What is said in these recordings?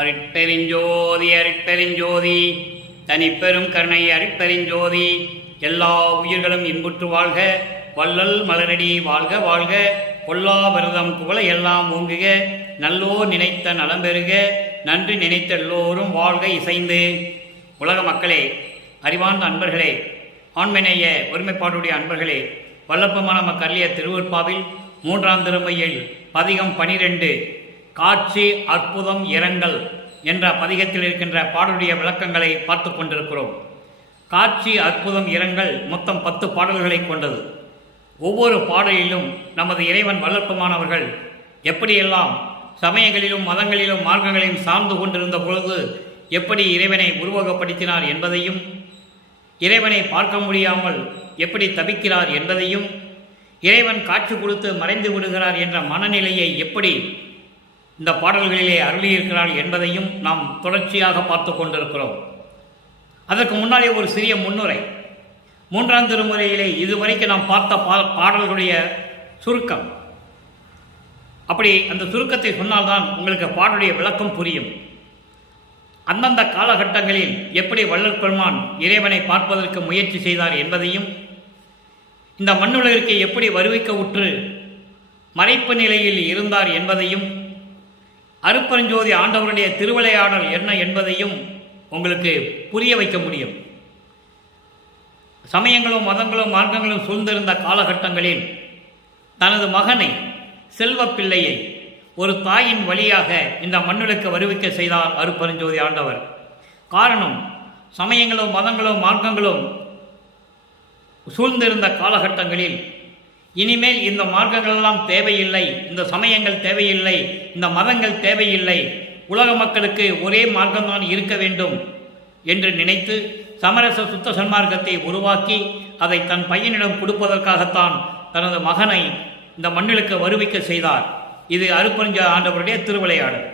அருட்பெருஞ்சோதி அருட்பெருஞ்சோதி தனிப்பெரும் கருணை அருட்பெருஞ்சோதி. எல்லா உயிர்களும் இன்புற்று வாழ்க, வள்ளல் மலரடி வாழ்க வாழ்க. பொல்லா விரதம் குவளை எல்லாம் ஓங்குக, நல்லோர் நினைத்த நலம் பெறுக, நன்றி நினைத்த எல்லோரும் வாழ்க இசைந்து. உலக மக்களே, அறிவார்ந்த அன்பர்களே, ஆண்மநேய ஒருமைப்பாடுடைய அன்பர்களே, வல்லப்பமான மக்களிய திருவருட்பாவில் 3ஆம் திருமுறையில் பதிகம் 12 காட்சி அற்புதம் இரங்கல் என்ற பதிகத்தில் இருக்கின்ற பாடலுடைய விளக்கங்களை பார்த்து கொண்டிருக்கிறோம். காட்சி அற்புதம் இரங்கல் மொத்தம் 10 பாடல்களை கொண்டது. ஒவ்வொரு பாடலிலும் நமது இறைவன் வல்லற்பமானவர்கள் எப்படியெல்லாம் சமயங்களிலும் மதங்களிலும் மார்க்கங்களையும் சார்ந்து கொண்டிருந்த பொழுது எப்படி இறைவனை உருவகப்படுத்தினார் என்பதையும், இறைவனை பார்க்க முடியாமல் எப்படி தவிக்கிறார் என்பதையும், இறைவன் காட்சி கொடுத்து மறைந்து விடுகிறார் என்ற மனநிலையை எப்படி இந்த பாடல்களிலே அருளியிருக்கிறார் என்பதையும் நாம் தொடர்ச்சியாக பார்த்து கொண்டிருக்கிறோம். அதற்கு முன்னாலே ஒரு சிறிய முன்னுரை. 3ஆம் திருமுறையிலே இதுவரைக்கும் நாம் பார்த்த பாடல்களுடைய சுருக்கம். அப்படி அந்த சுருக்கத்தை சொன்னால்தான் உங்களுக்கு பாடலுடைய விளக்கம் புரியும். அந்தந்த காலகட்டங்களில் எப்படி வள்ளல் பெருமான் இறைவனை பார்ப்பதற்கு முயற்சி செய்தார் என்பதையும், இந்த மண்ணுலகிற்கு எப்படி வருவிக்க உற்று மறைப்பு நிலையில் இருந்தார் என்பதையும், அருட்பெருஞ்சோதி ஆண்டவருடைய திருவிளையாடல் என்ன என்பதையும் உங்களுக்கு புரிய வைக்க முடியும். சமயங்களும் மதங்களும் மார்க்கங்களும் சூழ்ந்திருந்த காலகட்டங்களில் தனது மகனை, செல்வ பிள்ளையை ஒரு தாயின் வழியாக இந்த மண்ணுலகுக்கு வருவிக்க செய்தார் அருட்பெருஞ்சோதி ஆண்டவர். காரணம், சமயங்களும் மதங்களும் மார்க்கங்களும் சூழ்ந்திருந்த காலகட்டங்களில் இனிமேல் இந்த மார்க்கங்களெல்லாம் தேவையில்லை, இந்த சமயங்கள் தேவையில்லை, இந்த மதங்கள் தேவையில்லை, உலக மக்களுக்கு ஒரே மார்க்கம்தான் இருக்க வேண்டும் என்று நினைத்து சமரச சுத்த சன்மார்க்கத்தை உருவாக்கி அதை தன் பையனிடம் கொடுப்பதற்காகத்தான் தனது மகனை இந்த மண்ணிலுக்கு வருவிக்க செய்தார். இது அருட்பெருஞ்சோதி ஆண்டவருடைய திருவிளையாடல்.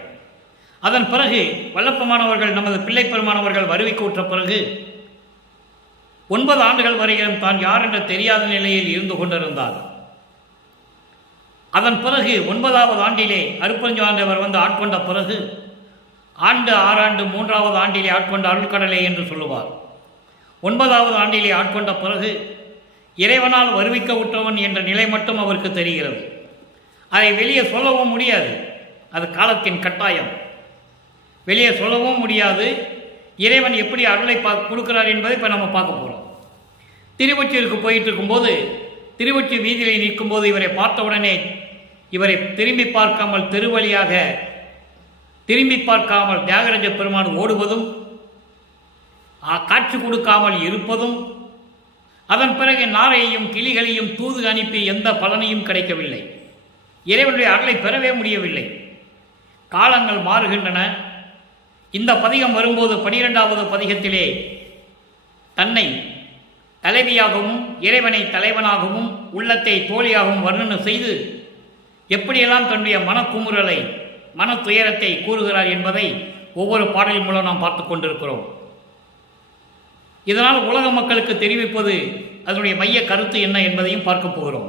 அதன் பிறகு வல்லப்பமானவர்கள், நமது பிள்ளை பெருமானவர்கள் வருவிக்க உற்ற பிறகு 9 ஆண்டுகள் வரையிலும் தான் யார் என்ற தெரியாத நிலையில் இருந்து கொண்டிருந்தார். அதன் பிறகு 9ஆவது ஆண்டிலே அருட்பெருஞ்சோதி ஆண்டவர் வந்து ஆட்கொண்ட பிறகு ஆண்டு 6 ஆண்டு 3ஆவது ஆண்டிலே ஆட்கொண்ட அருள்கடலே என்று சொல்லுவார். 9ஆவது ஆண்டிலே ஆட்கொண்ட பிறகு இறைவனால் வருவிக்க உற்றவன் என்ற நிலை மட்டும் அவருக்கு தெரிகிறது. அதை வெளியே சொல்லவும் முடியாது, அது காலத்தின் கட்டாயம். வெளியே சொல்லவும் முடியாது. இறைவன் எப்படி அருளை கொடுக்கிறார் என்பதை இப்போ நம்ம பார்க்க போகிறோம். திருவொற்றிற்கு போயிட்டு இருக்கும்போது, திருவொற்றி வீதியிலே நிற்கும்போது இவரை பார்த்தவுடனே இவரை திரும்பி பார்க்காமல், தெருவழியாக திரும்பி பார்க்காமல் தியாகராஜ பெருமான் ஓடுவதும், காட்சி கொடுக்காமல் இருப்பதும், அதன் பிறகு நாரையையும் கிளிகளையும் தூது அனுப்பி எந்த பலனையும் கிடைக்கவில்லை. இறைவனுடைய அருளை பெறவே முடியவில்லை. காலங்கள் மாறுகின்றன. இந்த பதிகம் வரும்போது 12ஆவது பதிகத்திலே தன்னை தலைவியாகவும் இறைவனை தலைவனாகவும் உள்ளத்தை தோழியாகவும் வர்ணனை செய்து எப்படியெல்லாம் தன்னுடைய மனக்குமுறலை, மன துயரத்தை கூறுகிறார் என்பதை ஒவ்வொரு பாடலின் மூலம் நாம் பார்த்து கொண்டிருக்கிறோம். இதனால் உலக மக்களுக்கு தெரிவிப்பது அதனுடைய மைய கருத்து என்ன என்பதையும் பார்க்க போகிறோம்.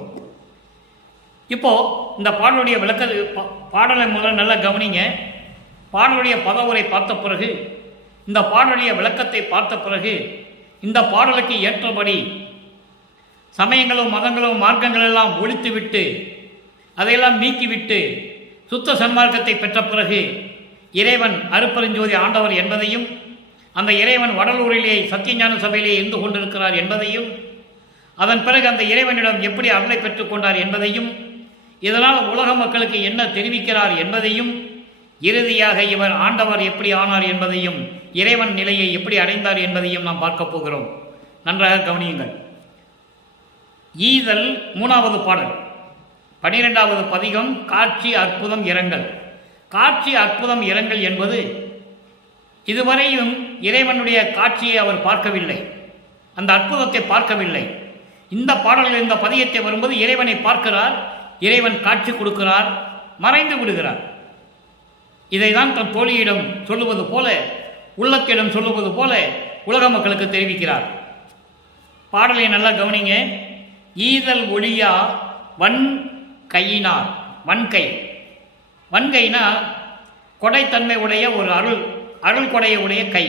இப்போ இந்த பாடலுடைய பாடலை முதல்ல நல்லா கவனிங்க. பாடலுடைய பதவுரை பார்த்த பிறகு, இந்த பாடலுடைய விளக்கத்தை பார்த்த பிறகு, இந்த பாடலுக்கு ஏற்றபடி சமயங்களும் மதங்களும் மார்க்கங்களெல்லாம் ஒழித்துவிட்டு, அதையெல்லாம் நீக்கிவிட்டு சுத்த சன்மார்க்கத்தை பெற்ற பிறகு இறைவன் அருட்பெருஞ்சோதி ஆண்டவர் என்பதையும், அந்த இறைவன் வடலூரிலே சத்தியஞான சபையிலே இருந்து கொண்டிருக்கிறார் என்பதையும், அதன் பிறகு அந்த இறைவனிடம் எப்படி அருளை பெற்றுக்கொண்டார் என்பதையும், இதனால் உலக மக்களுக்கு என்ன தெரிவிக்கிறார் என்பதையும், இறுதியாக இவர் ஆண்டவர் எப்படி ஆனார் என்பதையும், இறைவன் நிலையை எப்படி அடைந்தார் என்பதையும் நாம் பார்க்க போகிறோம். நன்றாக கவனியுங்கள். ஈதல் 3ஆவது பாடல் 12ஆவது பதிகம் காட்சி அற்புதம் இரங்கல். காட்சி அற்புதம் இரங்கல் என்பது இதுவரையும் இறைவனுடைய காட்சியை அவர் பார்க்கவில்லை, அந்த அற்புதத்தை பார்க்கவில்லை. இந்த பாடலில் இந்த பதியத்தை வரும்போது இறைவனை பார்க்கிறார், இறைவன் காட்சி கொடுக்கிறார், மறைந்து விடுகிறார். இதைதான் தன் தோழியிடம் சொல்லுவது போல, உள்ளத்திடம் சொல்லுவது போல உலக மக்களுக்கு தெரிவிக்கிறார். பாடலை நல்லா கவனிங்க. ஈதல் ஒளியா வன் கையினார். வன்கை, வன்கைனா கொடைத்தன்மை உடைய ஒரு அருள் கொடையை உடைய கை,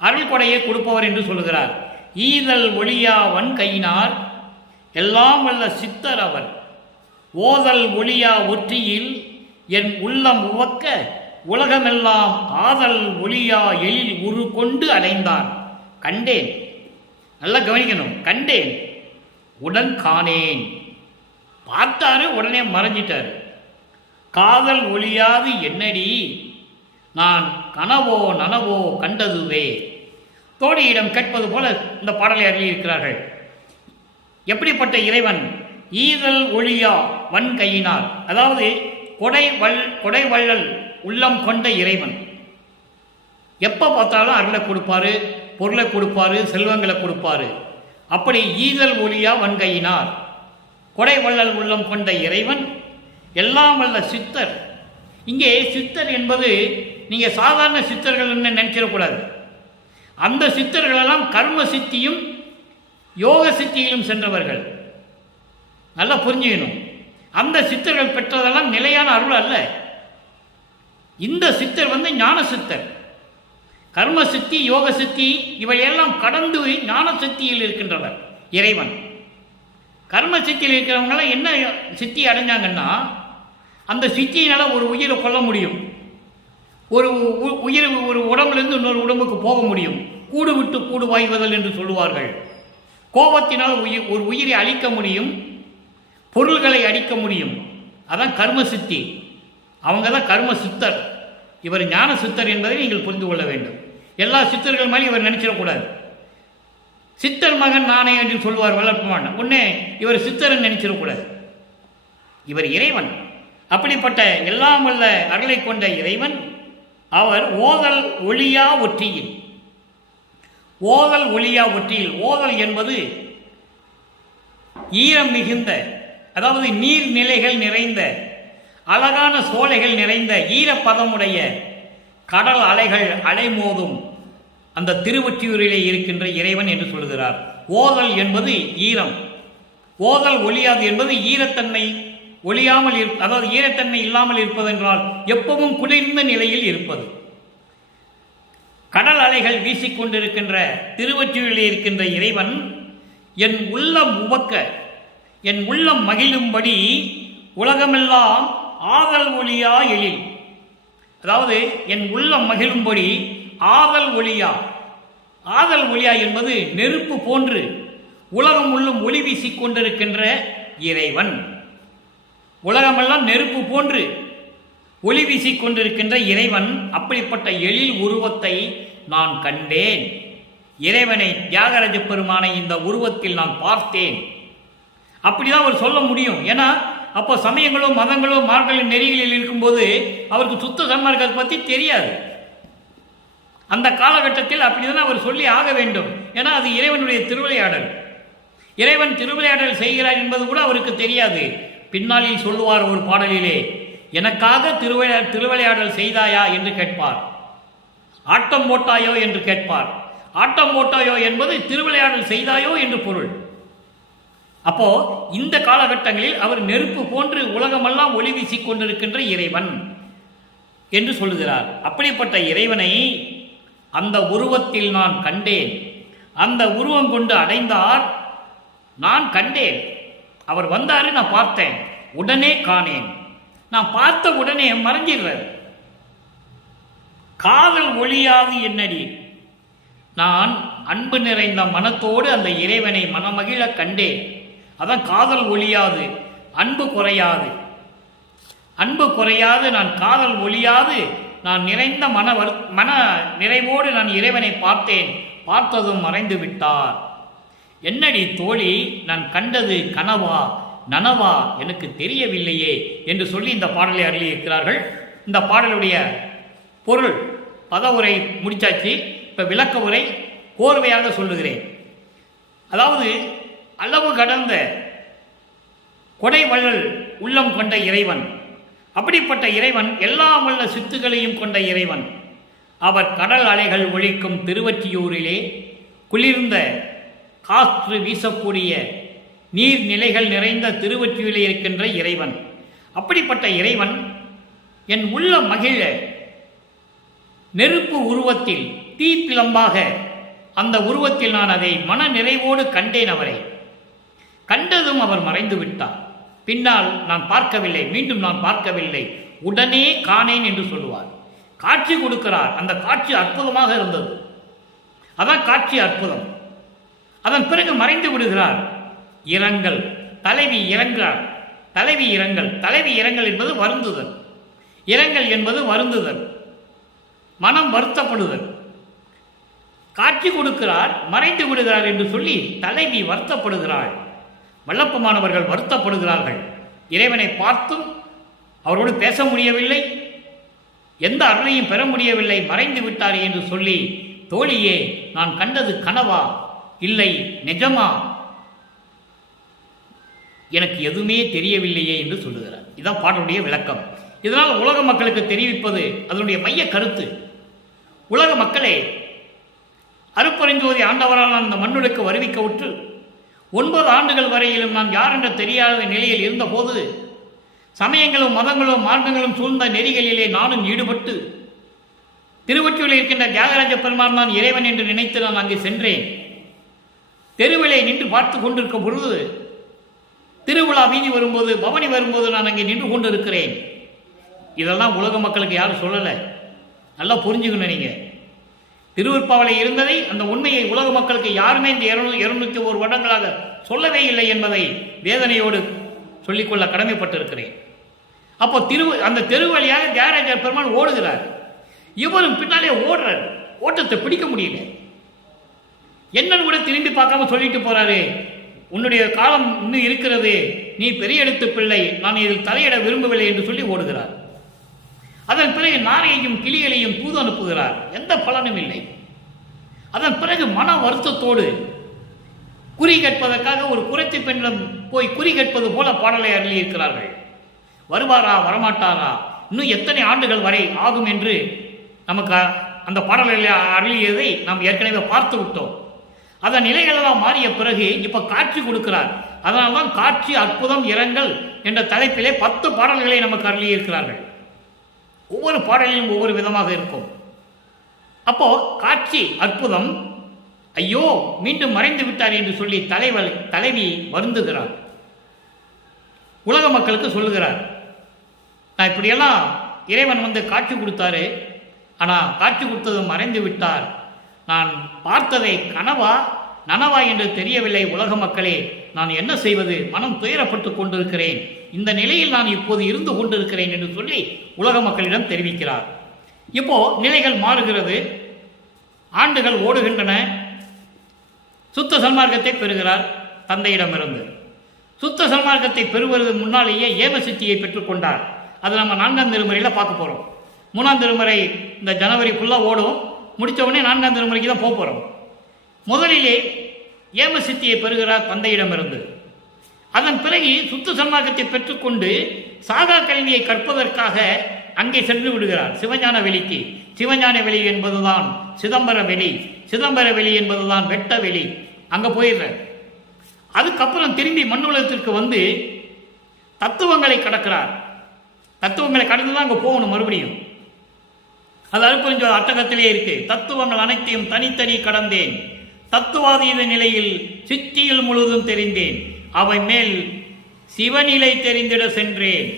அருள் கொடையை கொடுப்பவர் என்று சொல்லுகிறார். ஈதல் ஒளியா வன் கையினார் எல்லாம் வல்ல சித்தர் அவர், ஓதல் ஒளியா ஒற்றியில் என் உள்ளம் உவக்க உலகமெல்லாம் ஆதல் ஒளியா எழில் உரு கொண்டு அடைந்தான். கண்டேன், நல்லா கவனிக்கணும், கண்டேன் உடன் காணேன். பார்த்தாரு, உடனே மறைஞ்சிட்டாரு. காதல் ஒளியாது என்னடி நான் கனவோ நனவோ கண்டதுவே. தோழியிடம் கேட்பது போல இந்த பாடலை அருளியிருக்கிறார்கள். எப்படிப்பட்ட இறைவன்? ஈதல் ஒளியா வன் கையினார், அதாவது கொடை வள்ளல் உள்ளம் கொண்ட இறைவன். எப்போ பார்த்தாலும் அருளை கொடுப்பாரு, பொருளை கொடுப்பாரு, செல்வங்களை கொடுப்பாரு. அப்படி ஈதல் ஒளியா வன் கையினார், கொடை வள்ளல் உள்ளம் கொண்ட இறைவன், எல்லாம் வல்ல சித்தர். இங்கே சித்தர் என்பது நீங்கள் சாதாரண சித்தர்கள் நினைச்சிடக்கூடாது. அந்த சித்தர்களெல்லாம் கர்ம சித்தியும் யோக சித்தியிலும் சென்றவர்கள். நல்லா புரிஞ்சுக்கணும். அந்த சித்தர்கள் பெற்றதெல்லாம் நிலையான அருள் அல்ல. இந்த சித்தர் ஞான சித்தர். கர்ம சித்தி, யோக சித்தி இவையெல்லாம் கடந்து ஞான சித்தியில் இருக்கின்றவர் இறைவன். கர்ம சித்தியில் இருக்கிறவங்களாம் என்ன சித்தி அடைஞ்சாங்கன்னா, அந்த சித்தியினால் ஒரு உயிரை கொல்ல முடியும், ஒரு உயிர் ஒரு உடம்புலேருந்து இன்னொரு உடம்புக்கு போக முடியும், கூடு விட்டு கூடு வாய்வதல் என்று சொல்லுவார்கள். கோபத்தினால் ஒரு உயிரை அழிக்க முடியும், பொருள்களை அழிக்க முடியும். அதான் கர்ம சித்தி. அவங்க தான் கர்ம சித்தர். இவர் ஞான சித்தர் என்பதை நீங்கள் புரிந்து கொள்ள வேண்டும். எல்லா சித்தர்கள் மாதிரி இவர் நினைச்சிடக்கூடாது. சித்தர் மகன் நானே என்று சொல்வார் வளர்ப்பமான உடனே இவர் சித்தர் நினைச்சிடக்கூடாது. இவர் இறைவன். அப்படிப்பட்ட எல்லாம் வல்ல அருளை கொண்ட இறைவன் அவர் ஓதல் ஒளியா ஒற்றியில். ஓதல் ஒளியா ஒற்றியில், ஓதல் என்பது ஈரம் மிகுந்த, அதாவது நீர்நிலைகள் நிறைந்த, அழகான சோலைகள் நிறைந்த, ஈரப்பதமுடைய கடல் அலைகள் அலைமோதும் அந்த திருவொற்றியூரிலே இருக்கின்ற இறைவன் என்று சொல்கிறார். ஓதல் என்பது ஈரம், ஓதல் ஒளியாது என்பது ஈரத்தன்மை ஒளியாமல் அதாவது ஈரத்தன்மை இல்லாமல் இருப்பதென்றால் எப்பவும் குளிர்ந்த நிலையில் இருப்பது. கடல் அலைகள் வீசிக்கொண்டிருக்கின்ற திருவொற்றியூரிலே இருக்கின்ற இறைவன் என் உள்ளம் உவக்க, என் உள்ளம் மகிழும்படி உலகமெல்லாம் ஆதல் ஒளியா எழில், அதாவது என் உள்ளம் மகிழும்படி ஆதல் ஒளியா. ஆதல் ஒளியா என்பது நெருப்பு போன்று உலகம் உள்ளும் ஒளி வீசிக் கொண்டிருக்கின்ற இறைவன். உலகமெல்லாம் நெருப்பு போன்று ஒளி வீசிக் கொண்டிருக்கின்ற இறைவன். அப்படிப்பட்ட எழில் உருவத்தை நான் கண்டேன். இறைவனை, தியாகராஜ பெருமானை இந்த உருவத்தில் நான் பார்த்தேன். அப்படிதான் அவர் சொல்ல முடியும். ஏன்னா அப்போ சமயங்களோ மதங்களோ மார்கழி நெறிகளில் இருக்கும்போது அவருக்கு சுத்த சன்மார்க்கத்தை பற்றி தெரியாது. அந்த காலகட்டத்தில் அப்படிதான் அவர் சொல்லி ஆக வேண்டும். ஏன்னா அது இறைவனுடைய திருவிளையாடல். இறைவன் திருவிளையாடல் செய்கிறார் என்பது கூட அவருக்கு தெரியாது. பின்னாளில் சொல்லுவார் ஒரு பாடலிலே, எனக்காக திருவிளையாடல் செய்தாயா என்று கேட்பார், ஆட்டம் போட்டாயோ என்று கேட்பார். ஆட்டம் போட்டாயோ என்பது திருவிளையாடல் செய்தாயோ என்று பொருள். அப்போ இந்த காலகட்டங்களில் அவர் நெருப்பு போன்று உலகமெல்லாம் ஒளி வீசிக் கொண்டிருக்கின்ற இறைவன் என்று சொல்லுகிறார். அப்படிப்பட்ட இறைவனை அந்த உருவத்தில் நான் கண்டேன். அந்த உருவம் கொண்டு அடைந்தார், நான் கண்டேன். அவர் வந்தாரு, நான் பார்த்தேன், உடனே காணேன். நான் பார்த்த உடனே மறைஞ்சிடுறார். காதல் ஒளியாது என்னடி, நான் அன்பு நிறைந்த மனத்தோடு அந்த இறைவனை மனமகிழ கண்டேன். அதான் காதல் ஒளியாது, அன்பு குறையாது. அன்பு குறையாது, நான் காதல் ஒளியாது, நான் நிறைந்த மன நிறைவோடு நான் இறைவனை பார்த்தேன். பார்த்ததும் மறைந்து விட்டார். என்னடி தோழி, நான் கண்டது கனவா நனவா எனக்கு தெரியவில்லையே என்று சொல்லி இந்த பாடலை அருளியிருக்கிறார்கள். இந்த பாடலுடைய பொருள் பதவுரை முடிச்சாச்சு. இப்போ விளக்க உரை கோர்வையாக சொல்லுகிறேன். அதாவது அளவு கடந்த கொடை வள்ளல் உள்ளம் கொண்ட இறைவன். அப்படிப்பட்ட இறைவன் எல்லாம் வல்ல சித்துகளையும் கொண்ட இறைவன். அவர் கடல் அலைகள் ஒழிக்கும் திருவொற்றியூரிலே குளிர்ந்த காற்று வீசக்கூடிய நீர்நிலைகள் நிறைந்த திருவொற்றியூரிலே இருக்கின்ற இறைவன். அப்படிப்பட்ட இறைவன் என் உள்ள மகிழ நெருப்பு உருவத்தில் தீப்பிளம்பாக அந்த உருவத்தில் நான் அதை மன நிறைவோடு கண்டேன். அவரை கண்டதும் அவர் மறைந்து விட்டார். பின்னால் நான் பார்க்கவில்லை, மீண்டும் நான் பார்க்கவில்லை, உடனே காணேன் என்று சொல்லுவார். காட்சி கொடுக்கிறார். அந்த காட்சி அற்புதமாக இருந்தது. அதான் காட்சி அற்புதம். அதன் பிறகு மறைந்து விடுகிறார். இரங்கல், தலைவி இறங்கிறார். தலைவி இரங்கல், தலைவி இரங்கல் என்பது வருந்துதல். இரங்கல் என்பது வருந்துதல், மனம் வருத்தப்படுதல். காட்சி கொடுக்கிறார், மறைந்து விடுகிறார் என்று சொல்லி தலைவி வருத்தப்படுகிறாள். வல்லப்பமானவர்கள் வருத்தப்படுகிறார்கள். இறைவனை பார்த்தும் அவரோடு பேச முடியவில்லை, எந்த அருளையும் பெற முடியவில்லை, மறைந்து விட்டார் என்று சொல்லி, தோழியே, நான் கண்டது கனவா இல்லை நிஜமா, எனக்கு எதுவுமே தெரியவில்லையே என்று சொல்லுகிறார். இதுதான் பாடலுடைய விளக்கம். இதனால் உலக மக்களுக்கு தெரிவிப்பது அதனுடைய மைய கருத்து. உலக மக்களே, அருட்பெருஞ்சோதி ஆண்டவரால் நான் இந்த மண்ணுக்கு வருவிக்க உற்று 9 ஆண்டுகள் வரையிலும் நான் யார் என்ற தெரியாத நிலையில் இருந்தபோது சமயங்களும் மதங்களும் மார்க்கங்களும் சூழ்ந்த நெறிகளிலே நானும் ஈடுபட்டு திருவொற்றியூரில் இருக்கின்ற தியாகராஜ பெருமான் நான் இறைவன் என்று நினைத்து நான் அங்கே சென்றேன். தெருவிலே நின்று பார்த்து கொண்டிருக்கும் பொழுது, திருவிழா வீதி வரும்போது, பவனி வரும்போது நான் அங்கே நின்று கொண்டு இருக்கிறேன். இதெல்லாம் உலக மக்களுக்கு யாரும் சொல்லலை. நல்லா புரிஞ்சுக்கணும். நீங்கள் திருவற்பாவலை இருந்ததை, அந்த உண்மையை உலக மக்களுக்கு யாருமே இந்த 201 வருடங்களாக சொல்லவே இல்லை என்பதை வேதனையோடு சொல்லிக்கொள்ள கடமைப்பட்டிருக்கிறேன். அப்போ அந்த தெரு வழியாக தியாகராஜ பெருமான் ஓடுகிறார். இவரும் பின்னாலே ஓடுறார். ஓட்டத்தை பிடிக்க முடியல. என்னன்னு கூட திரும்பி பார்க்காம சொல்லிட்டு போறாரு, உன்னுடைய காலம் இன்னும் இருக்கிறது, நீ பெரிய எழுத்து பிள்ளை, நான் இதில் தலையிட விரும்பவில்லை என்று சொல்லி ஓடுகிறார். அதன் பிறகு நாரையையும் கிளிகளையும் தூது அனுப்புகிறார். எந்த பலனும் இல்லை. அதன் பிறகு மன வருத்தத்தோடு குறி கேட்பதற்காக ஒரு குறைத்து பெண்ணிடம் போய் குறி கேட்பது போல பாடலை அருளியிருக்கிறார்கள். வருவாரா வரமாட்டாரா, இன்னும் எத்தனை ஆண்டுகள் வரை ஆகும் என்று நமக்கு அந்த பாடல்களை அருளியதை நாம் ஏற்கனவே பார்த்து விட்டோம். அதன் நிலைகளெல்லாம் மாறிய பிறகு இப்ப காட்சி கொடுக்கிறார். அதனால்தான் காட்சி அற்புதம் இரங்கல் என்ற தலைப்பிலே 10 பாடல்களை நமக்கு அருளியிருக்கிறார்கள். ஒவ்வொரு பாடலிலும் ஒவ்வொரு விதமாக இருக்கும். அப்போ காட்சி அற்புதம், ஐயோ மீண்டும் மறைந்து விட்டார் என்று சொல்லி தலைவி வருந்துகிறார். உலக மக்களுக்கு சொல்லுகிறார், நான் இப்படியெல்லாம் இறைவன் வந்து காட்சி கொடுத்தாரு, ஆனால் காட்சி கொடுத்தது மறைந்து விட்டார், நான் பார்த்ததை கனவா நனவா என்று தெரியவில்லை. உலக மக்களே, நான் என்ன செய்வது, மனம் துயரப்பட்டு கொண்டிருக்கிறேன், இந்த நிலையில் நான் இப்போது இருந்து கொண்டிருக்கிறேன் என்று சொல்லி உலக மக்களிடம் தெரிவிக்கிறார். இப்போ நிலைகள் மாறுகிறது, ஆண்டுகள் ஓடுகின்றன. சுத்த சன்மார்க்கத்தை பெறுகிறார் தந்தையிடமிருந்து. சுத்த சன்மார்க்கத்தை பெறுவது முன்னாலேயே ஏமசித்தியை பெற்றுக்கொண்டார். அது நம்ம 4ஆம் திருமுறையில் பார்க்க போகிறோம். 3ஆம் திருமுறை இந்த ஜனவரி ஃபுல்லாக ஓடும், முடித்த உடனே 4ஆம் திருமுறைக்கு தான் போக போகிறோம். முதலிலே ஏமசித்தியை பெறுகிறார் தந்தையிடமிருந்து. அதன் பிறகு சுத்த சன்மார்க்கத்தை பெற்றுக்கொண்டு சாகா கல்வியை கற்பதற்காக அங்கே சென்று விடுகிறார் சிவஞான வெளிக்கு. சிவஞான வெளி என்பதுதான் சிதம்பர வெளி, சிதம்பர வெளி என்பதுதான் வெட்ட வெளி. அங்கே போயிடுறார். அதுக்கப்புறம் திரும்பி மண்ணுலகத்திற்கு வந்து தத்துவங்களை கடக்கிறார். தத்துவங்களை கடந்து தான் அங்கே போகணும் மறுபடியும். அது அருட்பெருஞ்சோதி அட்டகத்திலே இருக்கு. தத்துவங்கள் அனைத்தையும் தனித்தனி கடந்தேன், தத்துவாதீத நிலையில் சித்தியில் முழுதும் தெரிந்தேன், அவை மேல் சிவநிலை தெரிந்திட சென்றேன்.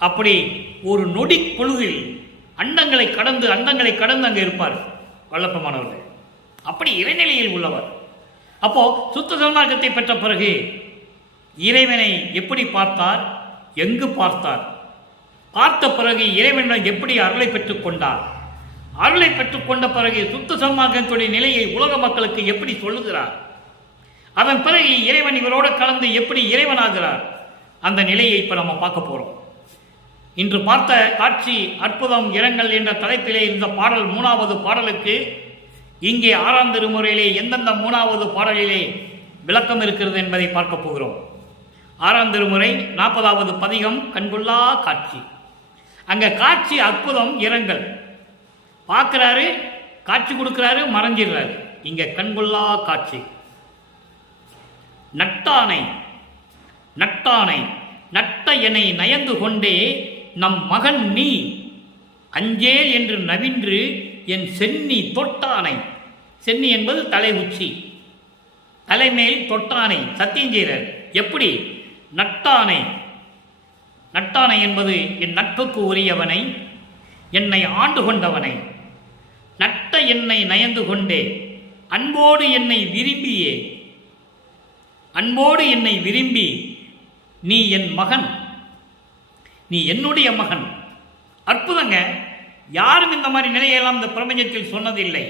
அப்படி ஒரு நொடி பொழுதில் அண்டங்களை கடந்து அங்கே இருப்பார் வல்லப்பமானவர்கள். அப்படி இறைநிலையில் உள்ளவர். அப்போ சுத்த சன்மார்க்கத்தை பெற்ற பிறகு இறைவனை எப்படி பார்த்தார், எங்கு பார்த்தார், பார்த்த பிறகு இறைவனிடம் எப்படி அருளை பெற்றுக் கொண்டார், அருளை பெற்றுக்கொண்ட பிறகு சுத்த சன்மார்க்கத்துடைய நிலையை உலக மக்களுக்கு எப்படி சொல்லுகிறார், அதன் பிறகு இறைவன் இவரோடு கலந்து எப்படி இறைவனாகிறார், அந்த நிலையை இப்போ நம்ம பார்க்க போகிறோம். இன்று பார்த்த காட்சி அற்புதம் இரங்கல் என்ற தலைப்பிலே இந்த பாடல் 3வது பாடலுக்கு இங்கே 6ஆம் திருமுறையிலே எந்தெந்த 3வது பாடலிலே விளக்கம் இருக்கிறது என்பதை பார்க்க போகிறோம். 6ஆம் திருமுறை 40வது பதிகம் கண்கொள்ளா காட்சி. அங்கே காட்சி அற்புதம் இரங்கல் பார்க்கிறாரு, காட்சி கொடுக்கிறாரு, மறைஞ்சிடுறாரு. இங்கே கண்கொள்ளா காட்சி. நட்டானை நட்டானை நட்ட என்னை நயந்து கொண்டே நம் மகன் நீ அஞ்சேல் என்று நவின்று என் சென்னி தொட்டானை. சென்னி என்பது தலை உச்சி, தலைமேல் தொட்டானை சத்தியம் செய்கிறார். எப்படி? நட்டானை. நட்டானை என்பது என் நட்புக்கு உரியவனை, என்னை ஆண்டு கொண்டவனை, நட்ட என்னை நயந்து கொண்டே, அன்போடு என்னை விரும்பியே, அன்போடு என்னை விரும்பி நீ என் மகன், நீ என்னுடைய மகன். அற்புதங்க. யாரும் இந்த மாதிரி நிலையெல்லாம் இந்த பிரபஞ்சத்தில் சொன்னதில்லை.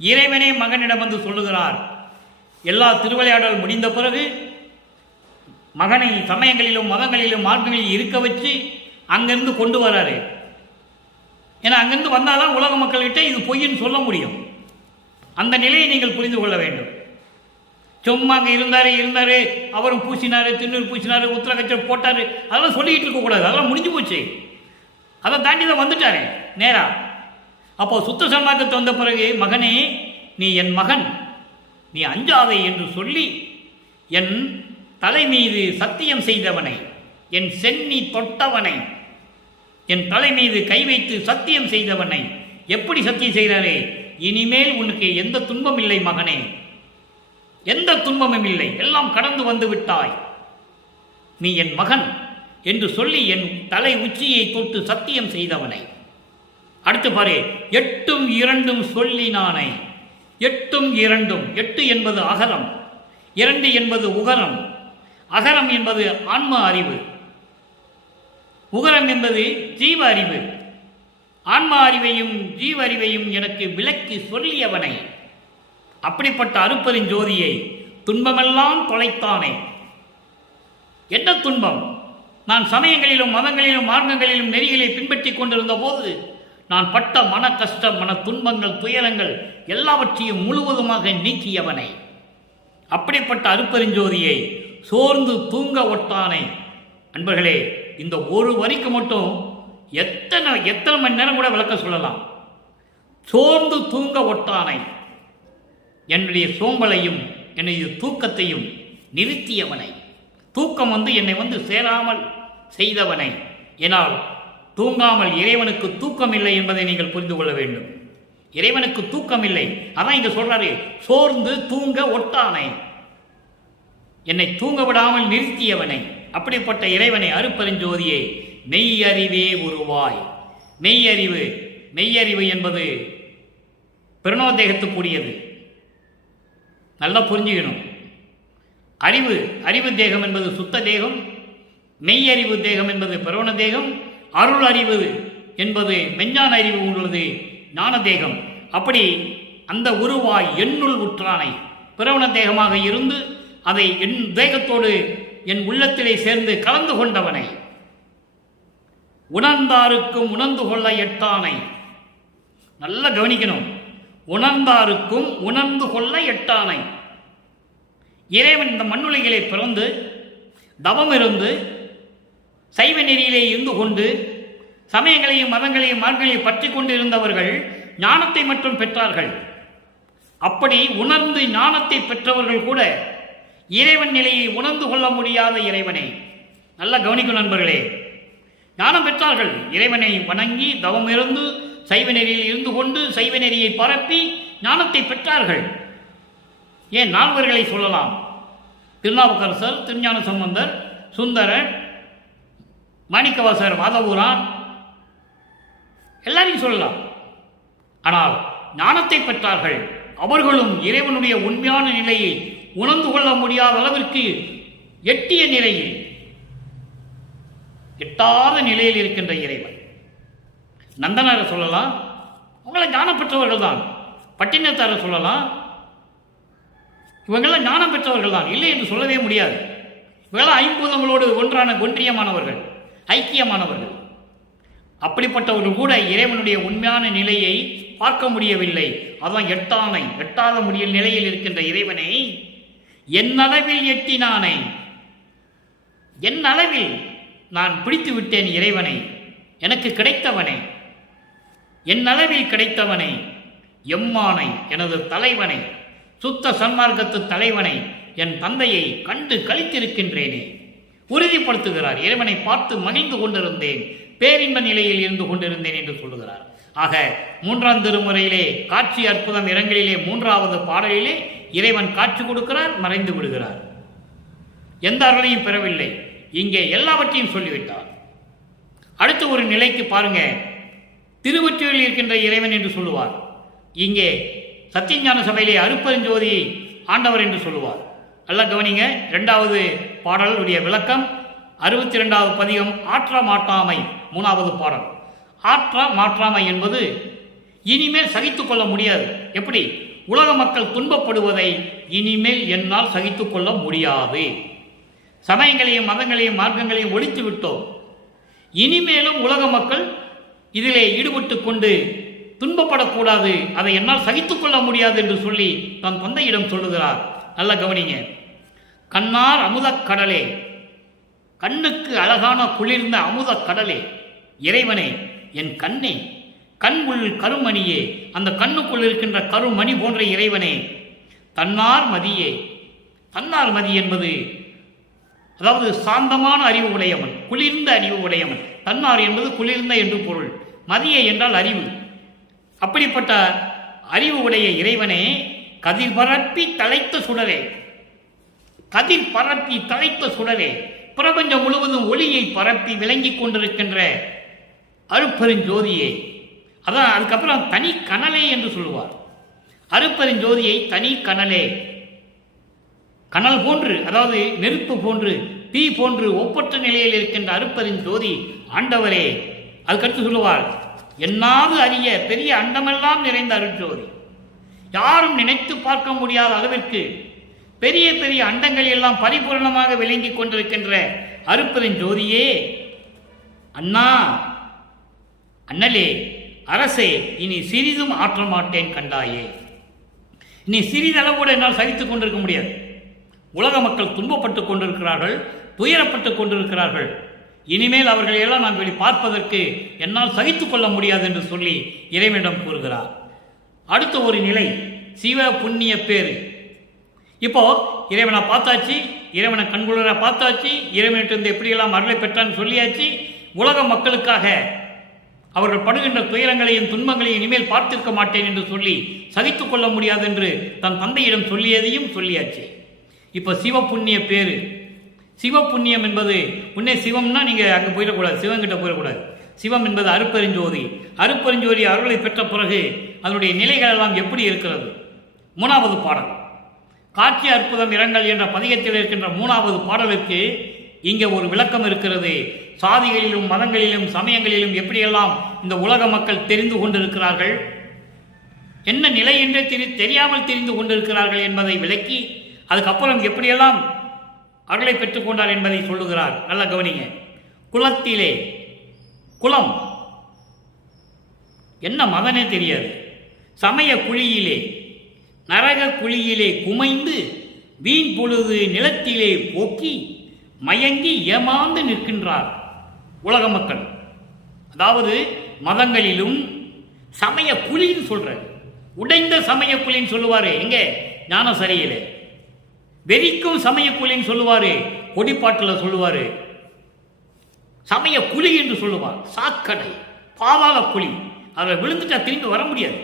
இறைவனே மகனிடம் வந்து சொல்லுகிறார். எல்லா திருவிளையாடல் முடிந்த பிறகு மகனை சமயங்களிலும் மதங்களிலும் மார்க்கங்களில் இருக்க வச்சு அங்கிருந்து கொண்டு வராரு. ஏன்னா அங்கிருந்து வந்தால்தான் உலக மக்கள்கிட்ட இது பொய்ன்னு சொல்ல முடியும். அந்த நிலையை நீங்கள் புரிந்து கொள்ள வேண்டும். சும்மா அங்கே இருந்தாரு அவரும் பூசினாரு, திருநீர் பூசினாரு, உத்தரகச்சம் போட்டாரு, அதெல்லாம் சொல்லிக்கிட்டு இருக்கக்கூடாது. அதெல்லாம் முடிஞ்சு போச்சு. அதை தாண்டி தான் வந்துட்டாரு நேரா. அப்போ சுத்த சன்மார்க்கத்தை வந்த பிறகு மகனே நீ என் மகன், நீ அஞ்சாதே என்று சொல்லி என் தலை மீது சத்தியம் செய்தவனை, என் சென்னி தொட்டவனை, என் தலை மீது கை வைத்து சத்தியம் செய்தவனை. எப்படி சத்தியம் செய்கிறாரே? இனிமேல் உனக்கு எந்த துன்பம் இல்லை மகனே, எந்த துன்பமும் இல்லை, எல்லாம் கடந்து வந்து விட்டாய், நீ என் மகன் என்று சொல்லி என் தலை உச்சியை தொட்டு சத்தியம் செய்தவனை. அடுத்து பாரு, எட்டும் இரண்டும் சொல்லினானை. எட்டும் இரண்டும், எட்டு என்பது அகரம், இரண்டு என்பது உகரம். அகரம் என்பது ஆன்ம அறிவு, உகரம் என்பது ஜீவ அறிவு. ஆன்ம அறிவையும் ஜீவ அறிவையும் எனக்கு விளக்கி சொல்லியவனை. அப்படிப்பட்ட அருப்பெருஞ்சோதியை துன்பமெல்லாம் தொலைத்தானே. என்ன துன்பம்? நான் சமயங்களிலும் மதங்களிலும் மார்க்கங்களிலும் நெறிகளை பின்பற்றி கொண்டிருந்த போது நான் பட்ட மன கஷ்டம், மன துன்பங்கள், துயரங்கள் எல்லாவற்றையும் முழுவதுமாக நீக்கியவனை. அப்படிப்பட்ட அருப்பெருஞ்சோதியை சோர்ந்து தூங்க ஒட்டானை. அன்பர்களே, இந்த ஒரு வரிக்கு மட்டும் எத்தனை மணி நேரம் கூட விளக்க சொல்லலாம். சோர்ந்து தூங்க ஒட்டானை, என்னுடைய சோம்பலையும் என்னுடைய தூக்கத்தையும் நிறுத்தியவனை. தூக்கம் என்னை சேராமல் செய்தவனை. ஏனால் தூங்காமல் இறைவனுக்கு தூக்கம் இல்லை என்பதை நீங்கள் புரிந்து கொள்ள வேண்டும். இறைவனுக்கு தூக்கம் இல்லை. அதான் இங்க சொல்றாரு, சோர்ந்து தூங்க ஒட்டானை, என்னை தூங்க விடாமல் நிறுத்தியவனை. அப்படிப்பட்ட இறைவனை, அருப்பெருஞ்சோதியை மெய்யறிவே உருவாய். மெய்யறிவு, மெய்யறிவு என்பது பிரணவதேகத்துக்குரியது. நல்லா புரிஞ்சுக்கணும். அறிவு, அறிவு தேகம் என்பது சுத்த தேகம், மெய்யறிவு தேகம் என்பது பிரணவ தேகம், அருள் அறிவு என்பது மெஞ்ஞான அறிவு உள்ளது ஞான தேகம். அப்படி அந்த உருவாய் என்னுள் உற்றானை, பிரணவ தேகமாக இருந்து அதை என் தேகத்தோடு என் உள்ளத்திலே சேர்ந்து கலந்து கொண்டவனை, உணர்ந்தாருக்கும் உணர்ந்து கொள்ள எட்டானை. நல்லா கவனிக்கணும். உணர்ந்தாருக்கும் உணர்ந்து கொள்ள எட்டானை. இறைவன் இந்த மண்ணுலகிலே பிறந்து தவம் இருந்து சைவ நெறியிலே இருந்து கொண்டு சமயங்களையும் மதங்களையும் மார்க்கங்களையும் பற்றி கொண்டு இருந்தவர்கள் ஞானத்தை மட்டும் பெற்றார்கள். அப்படி உணர்ந்து ஞானத்தை பெற்றவர்கள் கூட இறைவன் நிலையை உணர்ந்து கொள்ள முடியாத இறைவனை நல்லா கவனிக்கும் நண்பர்களே. ஞானம் பெற்றார்கள், இறைவனை வணங்கி தவம் இருந்து சைவ நெறியில் இருந்து கொண்டு சைவ நெறியை பரப்பி ஞானத்தை பெற்றார்கள். ஏன் நால்வர்களை சொல்லலாம். திருநாவுக்கரசர், திருஞான சம்பந்தர், சுந்தரர், மாணிக்கவாசகர், வாதவூரான், எல்லாரையும் சொல்லலாம். ஆனால் ஞானத்தை பெற்றார்கள். அவர்களும் இறைவனுடைய உண்மையான நிலையை உணர்ந்து கொள்ள முடியாத அளவிற்கு எட்டிய நிலையில், எட்டாத நிலையில் இருக்கின்ற இறைவன். நந்தனாரை சொல்லலாம், அவங்கள ஞானம் பெற்றவர்கள் தான். பட்டினத்தாரை சொல்லலாம், இவங்கெல்லாம் ஞானம் பெற்றவர்கள் தான், இல்லை என்று சொல்லவே முடியாது. இவங்கெல்லாம் ஐம்பூதங்களோடு ஒன்றியமானவர்கள், ஐக்கியமானவர்கள். அப்படிப்பட்டவர்கள் கூட இறைவனுடைய உண்மையான நிலையை பார்க்க முடியவில்லை. அதான் எட்டானை, எட்டாத முடிய நிலையில் இருக்கின்ற இறைவனை என் அளவில் எட்டினானை. என் அளவில் நான் பிடித்து விட்டேன் இறைவனை, எனக்கு கிடைத்தவனை, என் அளவில் கிடைத்தவனை, எம்மானை, எனது தலைவனை, சுத்த சன்மார்க்கத்து தலைவனை, என் தந்தையை கண்டு கழித்திருக்கின்றேனே. உறுதிப்படுத்துகிறார். இறைவனை பார்த்து மகிழ்ந்து கொண்டிருந்தேன், பேரின்ப நிலையில் இருந்து கொண்டிருந்தேன் என்று சொல்லுகிறார். ஆக 3ஆம் திருமுறையிலே காட்சி அற்புதம் இரங்கலிலே 3வது பாடலிலே இறைவன் காட்சி கொடுக்கிறார், மறைந்து விடுகிறார். எந்த அருளையும் பெறவில்லை, இங்கே எல்லாவற்றையும் சொல்லிவிட்டார். அடுத்த ஒரு நிலைக்கு பாருங்க, திருவொற்றியூரில் இருக்கின்ற இறைவன் என்று சொல்லுவார். இங்கே சத்தியஞான சபையிலே அருட்பெருஞ்சோதி ஆண்டவர் என்று சொல்லுவார். நல்லா கவனிங்க. 2வது பாடலுடைய விளக்கம் 62வது பதிகம் ஆற்ற மாட்டாமை. 3வது பாடல் ஆற்ற மாற்றாமை என்பது இனிமேல் சகித்துக் கொள்ள முடியாது. எப்படி? உலக மக்கள் துன்பப்படுவதை இனிமேல் என்னால் சகித்துக் கொள்ள முடியாது. சமயங்களையும் மதங்களையும் மார்க்கங்களையும் ஒழித்து விட்டோம். இனிமேலும் உலக மக்கள் இதிலே ஈடுபட்டு கொண்டு துன்பப்படக்கூடாது, அதை என்னால் சகித்துக் கொள்ள முடியாது என்று சொல்லி தன் தந்தையிடம் சொல்லுகிறார். நல்ல கவனிங்க. கண்ணார் அமுதக் கடலே, கண்ணுக்கு அழகான குளிர்ந்த அமுதக் கடலே, இறைவனே, என் கண்ணே, கண் உள் கருமணியே, அந்த கண்ணுக்குள் இருக்கின்ற கருமணி போன்ற இறைவனே, தன்னார் மதியே. தன்னார் மதி என்பது அதாவது சாந்தமான அறிவு உடையவன், குளிர்ந்த அறிவு உடையவன். தன்னார் என்பது குளிர்ந்த என்று பொருள், மதியே என்றால் அறிவு. அப்படிப்பட்ட அறிவு உடைய இறைவனே, கதிர் பரப்பி தலைத்த சுடரே, கதிர் பரப்பி தலைத்த சுடரே, பிரபஞ்சம் முழுவதும் ஒளியை பரப்பி விளங்கி கொண்டிருக்கின்ற அருட்பெருஞ்சோதியே. அதான் அதுக்கப்புறம் தனி கனலே என்று சொல்லுவார். அருட்பெருஞ்சோதியை தனி கனலே, கனல் போன்று, அதாவது நெருப்பு போன்று, தீ போன்று ஒப்பற்ற நிலையில் இருக்கின்ற அருட்பெருஞ்சோதி ஆண்டவரே. அதுக்கடுத்து சொல்லுவார், என்னாவது அறிய பெரிய அண்டமெல்லாம் நிறைந்த அருட்ஜோதி. யாரும் நினைத்து பார்க்க முடியாத அளவிற்கு பெரிய பெரிய அண்டங்கள் எல்லாம் பரிபூர்ணமாக விளங்கி கொண்டிருக்கின்ற அருட்பெருஞ்சோதியே, அண்ணா, அண்ணலே, அரசே, இனி சிறிதும் ஆற்ற மாட்டேன் கண்டாயே. இனி சிறிதளவு கூட என்னால் சகித்துக் கொண்டிருக்க முடியாது. உலக மக்கள் துன்பப்பட்டு கொண்டிருக்கிறார்கள், துயரப்பட்டு கொண்டிருக்கிறார்கள். இனிமேல் அவர்களை எல்லாம் நான் வெளி பார்ப்பதற்கு என்னால் சகித்துக் கொள்ள முடியாது என்று சொல்லி இறைவனிடம் கூறுகிறார். அடுத்த ஒரு நிலை சிவ புண்ணிய பேரு. இப்போ இறைவனை பார்த்தாச்சு, இறைவனை கண்குளிர பார்த்தாச்சு, இறைவனிட்டிருந்து எப்படியெல்லாம் அருளை பெற்றான்னு சொல்லியாச்சு. உலக மக்களுக்காக அவர்கள் படுகின்ற துயரங்களையும் துன்பங்களையும் இனிமேல் பார்த்திருக்க மாட்டேன் என்று சொல்லி சகித்துக் கொள்ள முடியாது என்று தன் தந்தையிடம் சொல்லியதையும் சொல்லியாச்சு. இப்போ சிவ புண்ணிய பேரு. சிவ புண்ணியம் என்பது, உன்னே சிவம்னா நீங்கள் அங்கே போயிடக்கூடாது, சிவங்கிட்ட போயிடக்கூடாது. சிவம் என்பது அருட்பெருஞ்சோதி. அருட்பெருஞ்சோதி அருளை பெற்ற பிறகு அதனுடைய நிலைகள் எல்லாம் எப்படி இருக்கிறது? 3வது பாடல் காட்சி அற்புதம் இரங்கல் என்ற பதிகத்தில் இருக்கின்ற 3வது பாடலுக்கு இங்கே ஒரு விளக்கம் இருக்கிறது. சாதிகளிலும் மதங்களிலும் சமயங்களிலும் எப்படியெல்லாம் இந்த உலக மக்கள் தெரிந்து கொண்டிருக்கிறார்கள், என்ன நிலை என்றே தெரியாமல் தெரிந்து கொண்டிருக்கிறார்கள் என்பதை விளக்கி அதுக்கப்புறம் எப்படியெல்லாம் அருளை பெற்றுக்கொண்டார் என்பதை சொல்லுகிறார். நல்லா கவனிங்க. குலத்திலே, குலம் என்ன மதனே தெரியாது, சமய குழியிலே, நரக குழியிலே குமைந்து வீண் பொழுது நிலத்திலே போக்கி மயங்கி ஏமாந்து நிற்கின்றார் உலக மக்கள். அதாவது மதங்களிலும் சமய குழின்னு சொல்ற, உடைந்த சமய குழின்னு சொல்லுவாரு எங்க ஞானசரியிலே. வெறிக்கும் சமய குழின்னு சொல்லுவாரு, கொடிப்பாட்டில் சொல்லுவாரு. சமய குழி என்று சொல்லுவார். சாக்கடை, பாதாள குழி, அதை விழுந்துட்டா திரும்பி வர முடியாது.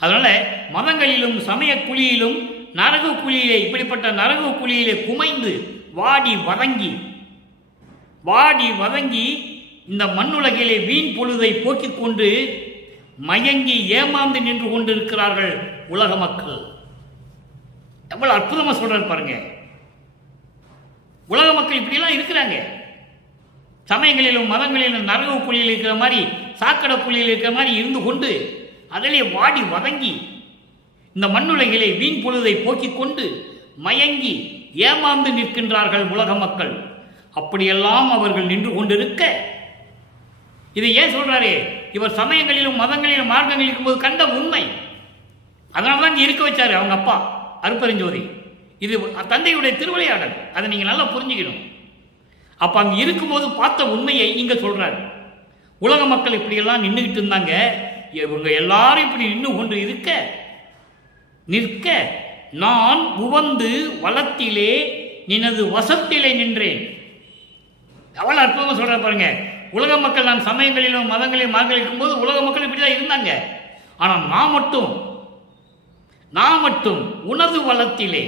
அதனால மதங்களிலும் சமய குழியிலும் நரக குழியிலே, இப்படிப்பட்ட நரக குழியிலே குமைந்து வாடி வதங்கி இந்த மண்ணுலகிலே வீண் பொழுதை போக்கிக் கொண்டு மயங்கி ஏமாந்து நின்று கொண்டிருக்கிறார்கள் உலக மக்கள். எவ்வளவு அற்புதமா சொல்றாரு பாருங்க. உலக மக்கள் இப்படியெல்லாம் இருக்கிறாங்க. சமயங்களிலும் மதங்களிலும் நரக குழியில் இருக்கிற மாதிரி, சாக்கடை குழியில் இருக்கிற மாதிரி இருந்து கொண்டு அதிலே வாடி வதங்கி இந்த மண்ணுலகிலே வீண் பொழுதை போக்கிக் கொண்டு மயங்கி ஏமாந்து நிற்கின்றார்கள் உலக மக்கள். அப்படியெல்லாம் அவர்கள் நின்று கொண்டிருக்க, இதை ஏன் சொல்றாரு? இவர் சமயங்களிலும் மதங்களிலும் மார்க்கங்களில் இருக்கும்போது கண்ட உண்மை. அதனால்தான் இருக்க வச்சாரு அவங்க அப்பா அருட்பெருஞ்சோதி. இது தந்தையுடைய திருவிளையாடல், அதை நீங்க நல்லா புரிஞ்சுக்கணும். அப்ப அங்க இருக்கும்போது பார்த்த உண்மையை இங்க சொல்றாரு. உலக மக்கள் இப்படியெல்லாம் நின்றுகிட்டு இருந்தாங்க, இவங்க எல்லாரும் இப்படி நின்று கொண்டு நிற்க நான் உவந்து வளத்திலே நினது வசத்திலே நின்றேன். எவ்வளவு அற்புதமா சொல்ற பாருங்க. உலக மக்கள் நான் சமயங்களிலும் மதங்களிலும் மார்களிலும் இருக்கும்போது உலக மக்கள் இப்படி தான் இருந்தாங்க. ஆனால் நான் மட்டும் உனது வளத்திலே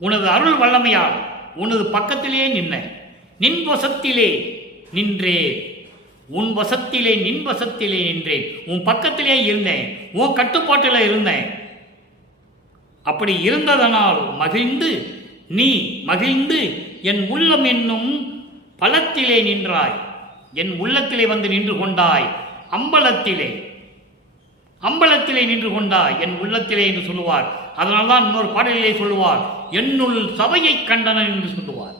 உனது அருள் வல்லமையால் உனது பக்கத்திலே நின் வசத்திலே நின்றேன், உன் வசத்திலே நின் வசத்திலே நின்றேன், உன் பக்கத்திலே இருந்தேன், உன் கட்டுப்பாட்டில் இருந்தேன். அப்படி இருந்ததனால் மகிழ்ந்து என் உள்ளம் என்னும் பலத்திலே நின்றாய், என் உள்ளத்திலே வந்து நின்று கொண்டாய், அம்பலத்திலே நின்று கொண்டாய் என் உள்ளத்திலே என்று சொல்லுவார். அதனால்தான் இன்னொரு பாடலிலே சொல்லுவார், என்னுள் சபையை கண்டனன் என்று சொல்லுவார்.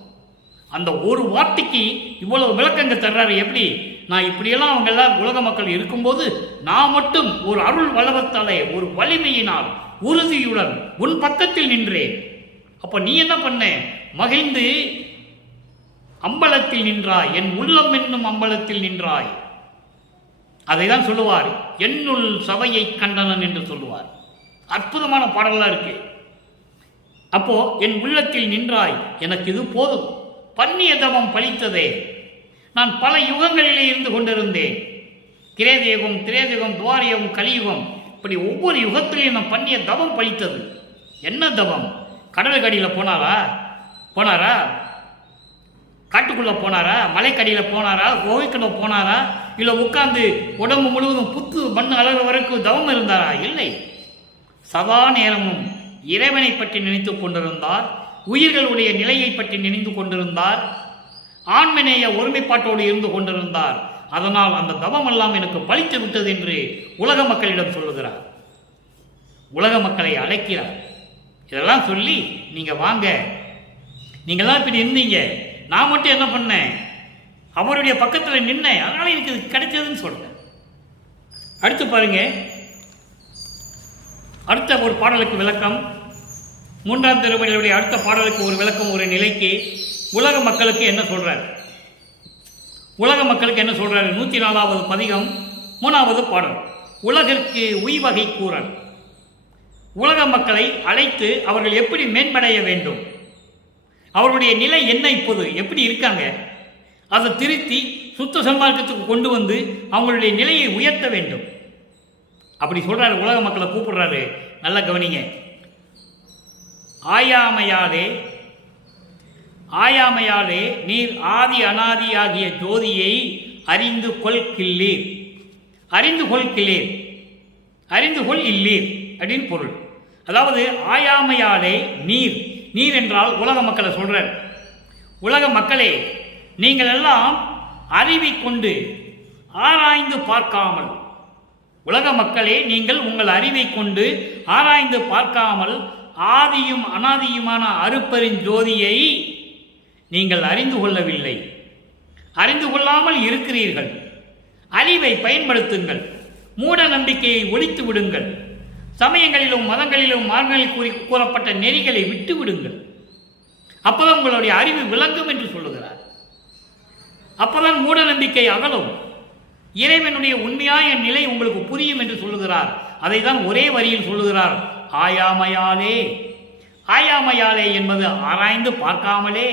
அந்த ஒரு வார்த்தைக்கு இவ்வளவு விளக்கங்கள் தர்றாரு. எப்படி? நான் இப்படியெல்லாம் அவங்க எல்லாம் உலக மக்கள் இருக்கும்போது நான் மட்டும் ஒரு அருள் வல்லவத்தாலே ஒரு வலிமையினால் உறுதியுடன் உன் பக்கத்தில் நின்றேன். அப்ப நீ என்ன பண்ண? மகிழ்ந்து அம்பலத்தில் நின்றாய், என் உள்ளம் என்னும் அம்பலத்தில் நின்றாய். அதை தான் சொல்லுவார், என்னுள் சபையை கண்டனன் என்று சொல்லுவார். அற்புதமான பாடலாம் இருக்கு. அப்போ என் உள்ளத்தில் நின்றாய், எனக்கு இது போதும், பண்ணிய தவம் பலித்ததே. நான் பல யுகங்களிலே இருந்து கொண்டிருந்தேன். கிரேதயுகம், துவாரயுகம், கலியுகம், இப்படி ஒவ்வொரு யுகத்திலையும் நான் பண்ணிய தவம் பலித்தது. என்ன தவம்? கடலுக்கடியில் போனாரா? காட்டுக்குள்ளே போனாரா? மலைக்கடியில் போனாரா? கோவைக்குள்ள போனாரா? இல்லை உட்கார்ந்து உடம்பு முழுவதும் புத்து மண் அளவு வரைக்கும் தவம் இருந்தாரா? இல்லை. சதா நேரமும் இறைவனை பற்றி நினைத்து கொண்டிருந்தார், உயிர்களுடைய நிலையை பற்றி நினைந்து கொண்டிருந்தார், ஆண்மநேய ஒருமைப்பாட்டோடு இருந்து கொண்டிருந்தார். அதனால் அந்த தவம் எல்லாம் எனக்கு பலித்து விட்டது என்று உலக மக்களிடம் சொல்லுகிறார். உலக மக்களை அழைக்கிறார். இதெல்லாம் சொல்லி, நீங்க வாங்க, நீங்கள்லாம் இப்படி இருந்தீங்க, நான் மட்டும் என்ன பண்ணேன்? அவருடைய பக்கத்தில் நின்னேன், அதனால எனக்கு இது கிடைச்சதுன்னு சொல்றேன். அடுத்து பாருங்க, அடுத்த ஒரு பாடலுக்கு விளக்கம். 3ஆம் திருமுறையுடைய அடுத்த பாடலுக்கு ஒரு விளக்கம், ஒரு நிலைக்கு உலக மக்களுக்கு என்ன சொல்றார்? உலக மக்களுக்கு என்ன சொல்றாரு? 104வது பதிகம் 3வது பாடல். உலகிற்கு உய்வகை கூறல். உலக மக்களை அழைத்து அவர்கள் எப்படி மேம்படைய வேண்டும், அவர்களுடைய நிலை என்ன, இப்போது எப்படி இருக்காங்க, அதை திருத்தி சுத்த சன்மார்க்கத்துக்கு கொண்டு வந்து அவங்களுடைய நிலையை உயர்த்த வேண்டும். அப்படி சொல்றாரு. உலக மக்களை கூப்பிடுறாரு. நல்லா கவனிங்க. ஆயாமையாலே நீர் ஆதி அனாதி ஆகிய ஜோதியை அறிந்து கொள்கில்லீர் இல்லீர் அப்படின்னு பொருள். அதாவது ஆயாமையாலே நீர் என்றால் உலக மக்களை சொல்றார். உலக மக்களே, நீங்கள் எல்லாம் அறிவை கொண்டு ஆராய்ந்து பார்க்காமல், உலக மக்களே நீங்கள் உங்கள் அறிவை கொண்டு ஆராய்ந்து பார்க்காமல் ஆதியும் அனாதியுமான அருப்பெருஞ்சோதியை நீங்கள் அறிந்து கொள்ளவில்லை, அறிந்து கொள்ளாமல் இருக்கிறீர்கள். அறிவை பயன்படுத்துங்கள், மூட நம்பிக்கையை ஒழித்து விடுங்கள், சமயங்களிலும் மதங்களிலும் மார்களில் கூறப்பட்ட நெறிகளை விட்டு விடுங்கள். அப்போதான் உங்களுடைய அறிவு விளங்கும் என்று சொல்லுகிறார். அப்போதான் மூட நம்பிக்கை அகலும், இறைவனுடைய உண்மையாய நிலை உங்களுக்கு புரியும் என்று சொல்லுகிறார். அதை தான் ஒரே வரியில் சொல்லுகிறார். ஆயாமையாலே என்பது ஆராய்ந்து பார்க்காமலே.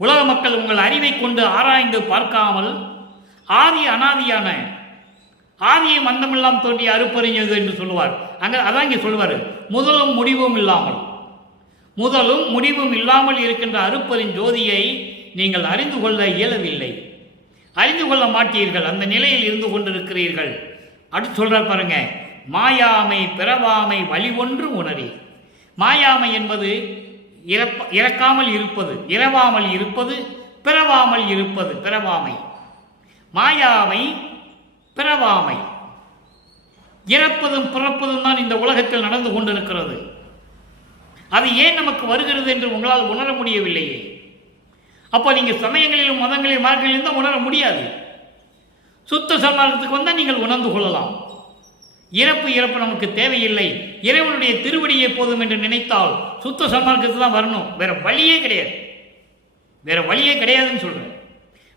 உலக மக்கள் உங்கள் அறிவை கொண்டு ஆராய்ந்து பார்க்காமல் ஆதி அனாதியான ஆதியும் அந்தமெல்லாம் தோன்றிய அருப்பறிஞது என்று சொல்லுவார். அதான் இங்கே சொல்லுவார். முதலும் முடிவும் இல்லாமல் இருக்கின்ற அருப்பெருஞ்சோதியை நீங்கள் அறிந்து கொள்ள இயலவில்லை, அறிந்து கொள்ள மாட்டீர்கள், அந்த நிலையில் இருந்து கொண்டிருக்கிறீர்கள். அடுத்து சொல்றார் பாருங்க. மாயாமை பிறவாமை வழி ஒன்று உணரி. மாயாமை என்பது இறக்காமல் இருப்பது, இரவாமல் இருப்பது, பிறவாமல் இருப்பது, பிறவாமை. மாயாமை பிறவாமை, இறப்பதும் பிறப்பதும் தான் இந்த உலகத்தில் நடந்து கொண்டிருக்கிறது. அது ஏன் நமக்கு வருகிறது என்று உங்களால் உணர முடியவில்லையே. அப்போ நீங்க சமயங்களிலும் மதங்களிலும் மார்க்கங்களிலும் தான் உணர முடியாது. சுத்த சன்மார்க்கத்துக்கு வந்தால் நீங்கள் உணர்ந்து கொள்ளலாம். இறப்பு நமக்கு தேவையில்லை, இறைவனுடைய திருவடியை போதும் என்று நினைத்தால் சுத்த சன்மார்க்கத்துக்கு தான் வரணும். வேற வழியே கிடையாதுன்னு சொல்றேன்.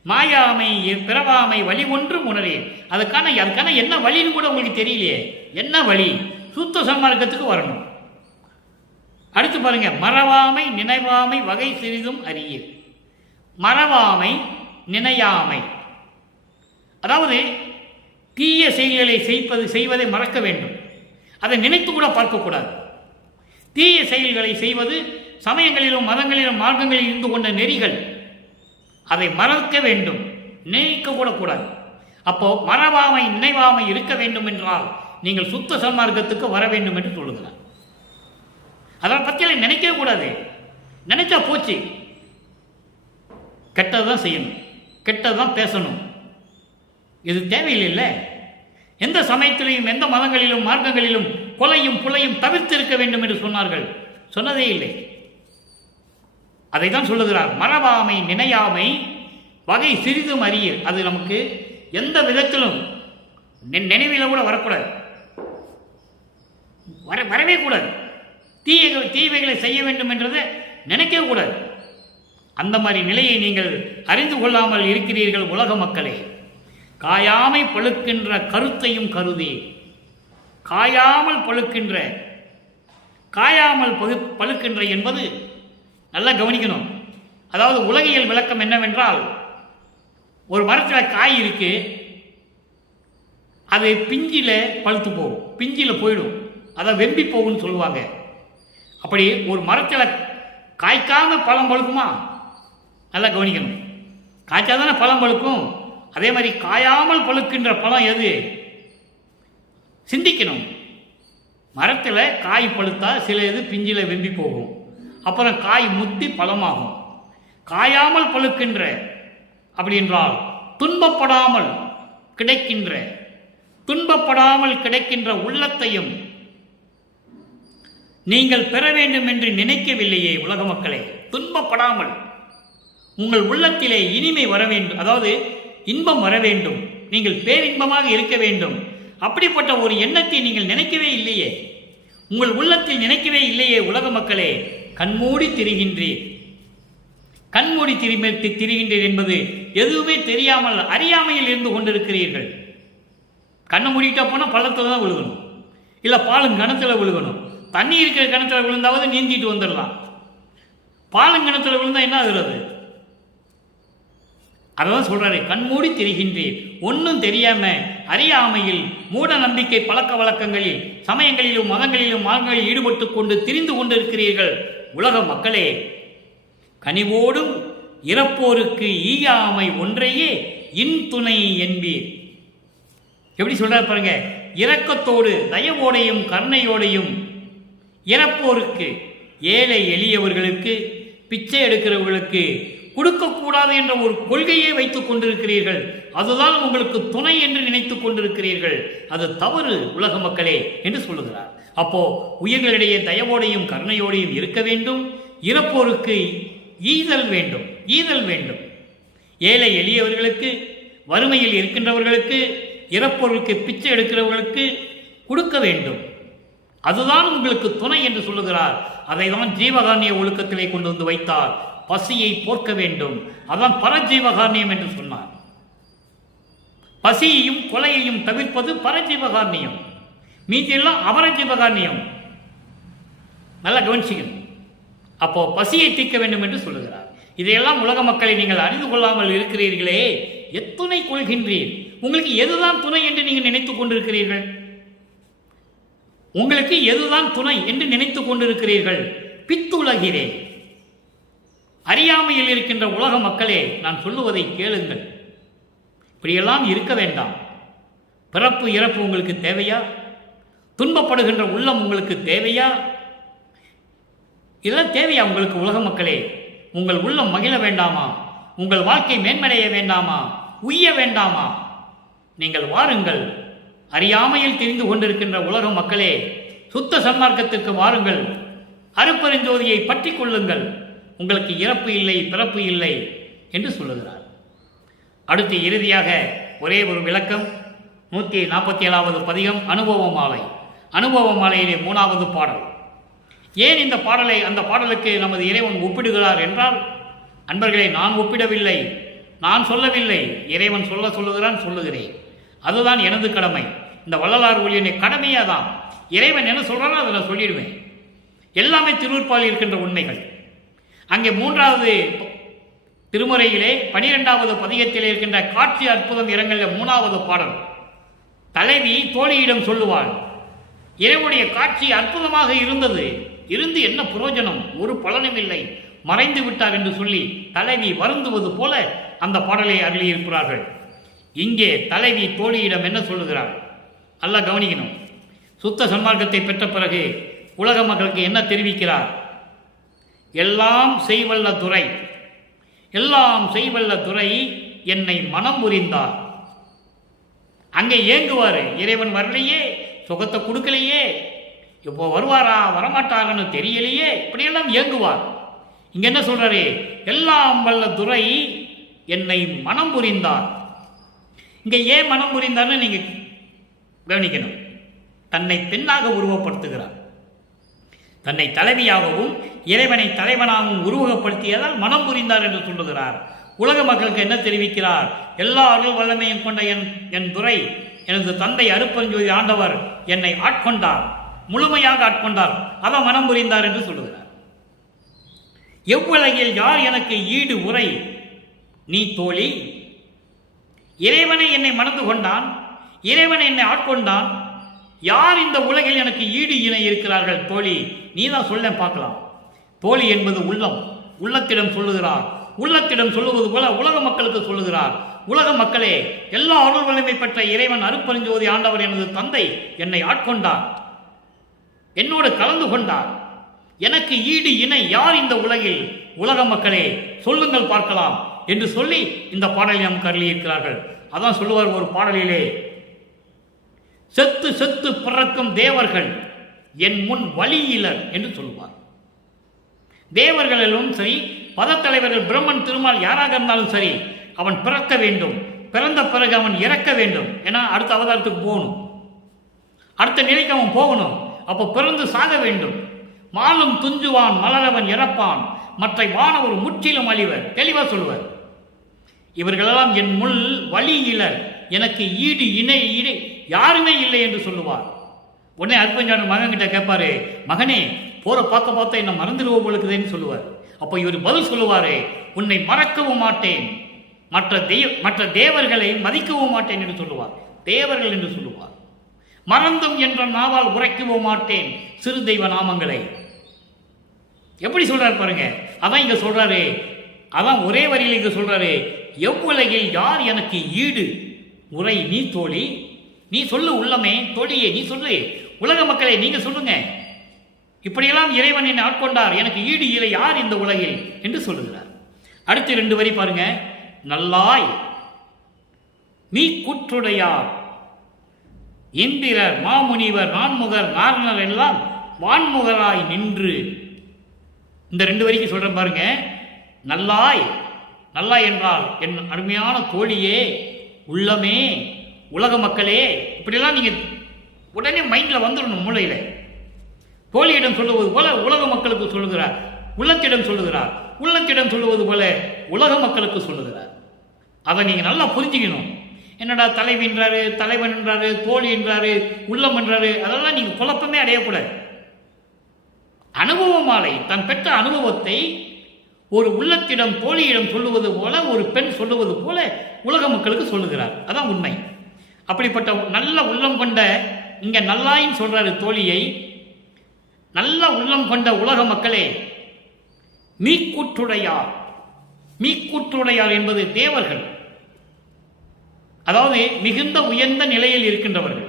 மாயாமை பிறவாமை வழி ஒன்றும் உணரேன். அதுக்கான என்ன வழின்னு கூட உங்களுக்கு தெரியலையே. என்ன வழி? சுத்த சன்மார்க்கத்துக்கு வரணும். அடுத்து பாருங்க. மறவாமை நினைவாமை வகை சிறிதும் அறியீர். மறவாமை நினையாமை அதாவது தீய செயல்களை செய்வதை மறக்க வேண்டும். அதை நினைத்து கூட பார்க்கக்கூடாது. தீய செயல்களை செய்வது சமயங்களிலும் மதங்களிலும் மார்க்கங்களில் இருந்து கொண்ட நெறிகள். அதை மறக்க வேண்டும், நினைக்க கூட கூடாது. அப்போ மறவாமை நினைவாமை இருக்க வேண்டும் என்றால் நீங்கள் சுத்த சன்மார்க்கத்துக்கு வர வேண்டும் என்று சொல்லுகிறார். அதை பற்றியெல்லாம் நினைக்கவே கூடாது. நினைச்சா போச்சு. கெட்டதுதான் செய்யணும், கெட்டதுதான் பேசணும். இது தேவையில்லை. எந்த சமயத்திலையும் எந்த மதங்களிலும் மார்க்கங்களிலும் கொலையும் புலையும் தவிர்த்து இருக்க வேண்டும் என்று சொன்னார்கள். சொன்னதே இல்லை. அதை தான் சொல்லுகிறார். மறவாமை நினையாமை வகை சிறிதும் அறிய. அது நமக்கு எந்த விதத்திலும் நினைவில் கூட வரக்கூடாது, வரவே கூடாது. தீவைகளை செய்ய வேண்டும் என்றதை நினைக்கவே கூடாது. அந்த மாதிரி நிலையை நீங்கள் அறிந்து கொள்ளாமல் இருக்கிறீர்கள் உலக மக்களே. காயாமை பழுக்கின்ற கருத்தையும் கருதி, காயாமல் பழுக்கின்ற, காயாமல் பழுக்கின்ற என்பது நல்லா கவனிக்கணும். அதாவது உலகியல் விளக்கம் என்னவென்றால், ஒரு மரத்தில் காய் இருக்கு, அது பிஞ்சில பழுத்து போகும், பிஞ்சில போயிடும், அதை வெம்பி போகும்னு சொல்லுவாங்க. அப்படி ஒரு மரத்தில் காய்க்காம பழம் பழுக்குமா? நல்லா கவனிக்கணும். காய்ச்சாதானே பழம் பழுக்கும். அதே மாதிரி காயாமல் பழுக்கின்ற பழம் எது? சிந்திக்கணும். மரத்தில் காய் பழுத்தா சில இது பிஞ்சில வெம்பி போகும், அப்புறம் காய் முத்தி பழமாகும். காயாமல் பழுக்கின்ற அப்படி என்றால் துன்பப்படாமல் கிடைக்கின்ற உள்ளத்தையும் நீங்கள் பெற வேண்டும் என்று நினைக்கவில்லையே உலக மக்களே. துன்பப்படாமல் உங்கள் உள்ளத்திலே இனிமை வர வேண்டும், அதாவது இன்பம் வர வேண்டும், நீங்கள் பேரின்பமாக இருக்க வேண்டும். அப்படிப்பட்ட ஒரு எண்ணத்தை நீங்கள் நினைக்கவே இல்லையே, உங்கள் உள்ளத்தில் நினைக்கவே இல்லையே உலக மக்களே. கண்மூடி திரிகின்றீர். கண்மூடி திரிகின்றீர் என்பது எதுவுமே தெரியாமல் அறியாமையில் இருந்து கொண்டிருக்கிறீர்கள். கண்ணை மூடிட்டா போனால் பள்ளத்தில் தான் விழுகணும், இல்லை பாலும் கிணத்துல விழுகணும். தண்ணி இருக்கிற கிணத்துல விழுந்தாவது நீந்திட்டு வந்துடலாம். பாலும் கிணத்துல விழுந்தா என்ன ஆகுறது? அதான் சொல்றாரு, கண்மூடி திரிகின்றீர். ஒன்றும் தெரியாம அறியாமையில் மூட நம்பிக்கை பழக்க வழக்கங்களில் சமயங்களிலும் மதங்களிலும் மார்க்கங்களில் ஈடுபட்டு கொண்டு திரிந்து கொண்டிருக்கிறீர்கள் உலக மக்களே. கனிவோடும் இறப்போருக்கு ஈயாமை ஒன்றையே இன்துணை என்பீர். எப்படி சொல்றாரு பாருங்க. இரக்கத்தோடு தயவோடையும் கருணையோடையும் இறப்போருக்கு, ஏழை எளியவர்களுக்கு, பிச்சை எடுக்கிறவர்களுக்கு கொடுக்கக்கூடாது என்ற ஒரு கொள்கையை வைத்துக் கொண்டிருக்கிறீர்கள். அதுதான் உங்களுக்கு துணை என்று நினைத்துக் கொண்டிருக்கிறீர்கள். அது தவறு உலக மக்களே என்று சொல்லுகிறார். அப்போ உயிர்களிடையே தயவோடையும் கருணையோடையும் இருக்க வேண்டும். இறப்போருக்கு ஈதல் வேண்டும். ஏழை எளியவர்களுக்கு, வறுமையில் இருக்கின்றவர்களுக்கு, இறப்போருக்கு, பிச்சை எடுக்கிறவர்களுக்கு கொடுக்க வேண்டும். அதுதான் உங்களுக்கு துணை என்று சொல்லுகிறார். அதை தான் ஜீவகாரணிய ஒழுக்கத்திலே கொண்டு வந்து வைத்தார். பசியை போக்க வேண்டும். அதான் பரஜீவகாரணியம் என்று சொன்னார். பசியையும் கொலையையும் தவிர்ப்பது பரஜீவகாரணியம், மீதியெல்லாம் அபரஜீவகாரணியம். நல்லா கவனிச்சிக்கணும். அப்போ பசியை தீர்க்க வேண்டும் என்று சொல்லுகிறார். இதையெல்லாம் உலக மக்களை நீங்கள் அறிந்து கொள்ளாமல் இருக்கிறீர்களே. எத்துணை கொள்கின்றீர்? உங்களுக்கு எதுதான் துணை என்று நீங்கள் நினைத்துக் கொண்டிருக்கிறீர்கள்? உங்களுக்கு எதுதான் துணை என்று நினைத்துக் கொண்டிருக்கிறீர்கள்? பித்துலகிறே. அறியாமையில் இருக்கின்ற உலக மக்களே, நான் சொல்லுவதை கேளுங்கள். இப்படியெல்லாம் இருக்க வேண்டாம். பிறப்பு இறப்பு உங்களுக்கு தேவையா? துன்பப்படுகின்ற உள்ளம் உங்களுக்கு தேவையா? இதெல்லாம் தேவையா உங்களுக்கு உலக மக்களே? உங்கள் உள்ளம் மகிழ வேண்டாமா? உங்கள் வாழ்க்கை மேன்மடைய வேண்டாமா? உய்ய வேண்டாமா? நீங்கள் வாருங்கள். அறியாமையில் தெரிந்து கொண்டிருக்கின்ற உலக மக்களே, சுத்த சன்மார்க்கத்திற்கு வாருங்கள். அருப்பெருஞ்சோதியை பற்றி கொள்ளுங்கள். உங்களுக்கு இறப்பு இல்லை, பிறப்பு இல்லை என்று சொல்லுகிறார். அடுத்து இறுதியாக ஒரே ஒரு விளக்கம். 147வது பதிகம் அனுபவ மாலை. அனுபவ மாலையிலே 3வது பாடல். ஏன் இந்த பாடலை அந்த பாடலுக்கு நமது இறைவன் ஒப்பிடுகிறார் என்றால், அன்பர்களே, நான் ஒப்பிடவில்லை, நான் சொல்லவில்லை, இறைவன் சொல்லுகிறான், சொல்லுகிறேன். அதுதான் எனது கடமை. இந்த வள்ளலார் ஒளியினை கடமையாக தான். இறைவன் என்ன சொல்கிறாரோ அதை நான் சொல்லிடுவேன். எல்லாமே திருவருட்பால் இருக்கின்ற உண்மைகள். அங்கே 3வது திருமுறையிலே 12வது பதிகத்தில் இருக்கின்ற காட்சி அற்புதம் இரங்கல்ல 3வது பாடல். தலைவி தோழியிடம் சொல்லுவாள், இறைவனுடைய காட்சி அற்புதமாக இருந்தது, இருந்து என்ன பிரயோஜனம், ஒரு பலனும் இல்லை, மறைந்து விட்டார் என்று சொல்லி தலைவி வருந்துவது போல அந்த பாடலை அருளியிருக்கிறார்கள். இங்கே தலைவி தோழியிடம் என்ன சொல்லுகிறார்? நல்லா கவனிக்கணும். சுத்த சன்மார்க்கத்தை பெற்ற பிறகு உலக மக்களுக்கு என்ன தெரிவிக்கிறார்? எல்லாம் செய்வல்ல துறை, எல்லாம் செய்வல்ல துறை என்னை மனம் புரிந்தார். அங்கே ஏங்குவார், இறைவன் வரலையே, சுகத்தை கொடுக்கலையே, இப்போ வருவாரா வரமாட்டாருன்னு தெரியலையே, இப்படியெல்லாம் ஏங்குவார். இங்க என்ன சொல்றாரு? எல்லாம் வல்ல துறை என்னை மனம் புரிந்தார். இங்க ஏன் மனம் புரிந்தார்னு நீங்க கவனிக்கணும். தன்னை பெண்ணாக உருவப்படுத்துகிறார். தன்னை தலைவியாகவும் இறைவனை தலைவனாகவும் உருவகப்படுத்தியதால் மனம் புரிந்தார் என்று சொல்லுகிறார். உலக மக்களுக்கு என்ன தெரிவிக்கிறார்? எல்லா அருள் வல்லமையும் கொண்ட என் துறை, எனது தந்தை அருட்பெருஞ்சோதி ஆண்டவர் என்னை ஆட்கொண்டார், முழுமையாக ஆட்கொண்டார், அதான் மனம் புரிந்தார் என்று சொல்லுகிறார். எவ்வுலகில் யார் எனக்கு ஈடு உரை நீ தோழி? இறைவனை என்னை மணந்து கொண்டான், இறைவனை என்னை ஆட்கொண்டான், யார் இந்த உலகில் எனக்கு ஈடு இணை இருக்கிறார்கள்? தோழி நீ தான் சொல்ல பார்க்கலாம். தோழி என்பது உள்ளம், உள்ளத்திடம் சொல்லுகிறார். உள்ளத்திடம் சொல்லுவது போல உலக மக்களுக்கு சொல்லுகிறார். உலக மக்களே, எல்லா அருள் வலிமை பெற்ற இறைவன் அருட்பெருஞ்சோதி ஆண்டவர் எனது தந்தை என்னை ஆட்கொண்டார், என்னோடு கலந்து கொண்டார், எனக்கு ஈடு இணை யார் இந்த உலகில்? உலக மக்களே சொல்லுங்கள் பார்க்கலாம் என்று சொல்லி இந்த பாடலை நாம் கருளியிருக்கிறார்கள். அதான் சொல்லுவார் ஒரு பாடலிலே, செத்து செத்து பிறக்கும் தேவர்கள் என் முன் வழியிலர் என்று சொல்லுவார். தேவர்களிலும் சரி, பதத்தலைவர்கள் பிரம்மன் திருமால் யாராக இருந்தாலும் சரி, அவன் பிறக்க வேண்டும், பிறந்த பிறகு அவன் இறக்க வேண்டும். ஏன்னா அடுத்த அவதாரத்துக்கு போகணும், அடுத்த நிலைக்கு அவன் போகணும். அப்போ பிறந்து சாக வேண்டும். மாலும் துஞ்சுவான் மலரவன் இறப்பான், மற்ற வானவர் முற்றிலும் அழிவர். தெளிவா சொல்லுவார். இவர்களெல்லாம் என் முள் வழியிலர், எனக்கு ஈடு இணை ஈடு யாருமே இல்லை என்று சொல்லுவார். உடனே அற்புதஞான மகன் கிட்ட கேட்பாரு, மகனே போற பார்க்க பார்த்தா என்ன மறந்துடுவோம் பொழுதுன்னு சொல்லுவார். அப்போ இவர் பதில் சொல்லுவாரு, உன்னை மறக்கவும் மாட்டேன், மற்ற தேவர்களை மதிக்கவும் மாட்டேன் என்று சொல்லுவார். தேவர்கள் என்று சொல்லுவார். மறந்தும் என்ற நாவால் உரைக்கவும் மாட்டேன் சிறு தெய்வ நாமங்களை. எப்படி சொல்றாரு பாருங்க. அதான் இங்க சொல்றாரு, அதான் ஒரே வரியில் இங்க சொல்றாரு, எவ்வுலகில் யார் எனக்கு ஈடு உரை நீ தோழி? நீ சொல்லு உள்ளமே, தோழியே நீ சொல்லு, உலக மக்களே நீங்க சொல்லுங்க, இப்படியெல்லாம் இறைவன் என்னை ஆட்கொண்டார், எனக்கு ஈடு இல்லை யார் இந்த உலகில் என்று சொல்லுகிறார். அடுத்து 2 வரி பாருங்க. நல்லாய் நீ கூற்றுடையார் இந்திரர் மாமுனிவர் நான்முகர் நாரணர் எல்லாம் வான்முகராய் நின்று. இந்த 2 வரிக்கு சொல்றேன் பாருங்க. நல்லாய், நல்லாய் என்றால் என் அருமையான தோழியே, உள்ளமே, உலக மக்களே, இப்படியெல்லாம் நீங்க உடனே மைண்ட்ல வந்துடணும், மூளையில. தோழியிடம் சொல்லுவது போல உலக மக்களுக்கு சொல்லுகிறார், உள்ளத்திடம் சொல்லுகிறார், உள்ளத்திடம் சொல்லுவது போல உலக மக்களுக்கு சொல்லுகிறார். அதை நீங்க நல்லா புரிஞ்சுக்கணும். என்னடா தலைவி என்றாரு, தலைவன் என்றாரு, தோழி என்றாரு, உள்ளம் என்றாரு, அதெல்லாம் நீங்க குழப்பமே அடையக்கூடாது. அனுபவமாலை தன் பெற்ற அனுபவத்தை ஒரு உள்ளத்திடம் தோழியிடம் சொல்லுவது போல, ஒரு பெண் சொல்லுவது போல உலக மக்களுக்கு சொல்லுகிறார். அதான் உண்மை. அப்படிப்பட்ட நல்ல உள்ளம் கொண்ட, இங்க நல்லாயின்னு சொல்றாரு தோழியை, நல்ல உள்ளம் கொண்ட உலக மக்களே, மீக்கூற்றுடையார். மீக்கூற்றுடையார் என்பது தேவர்கள், அதாவது மிகுந்த உயர்ந்த நிலையில் இருக்கின்றவர்கள்.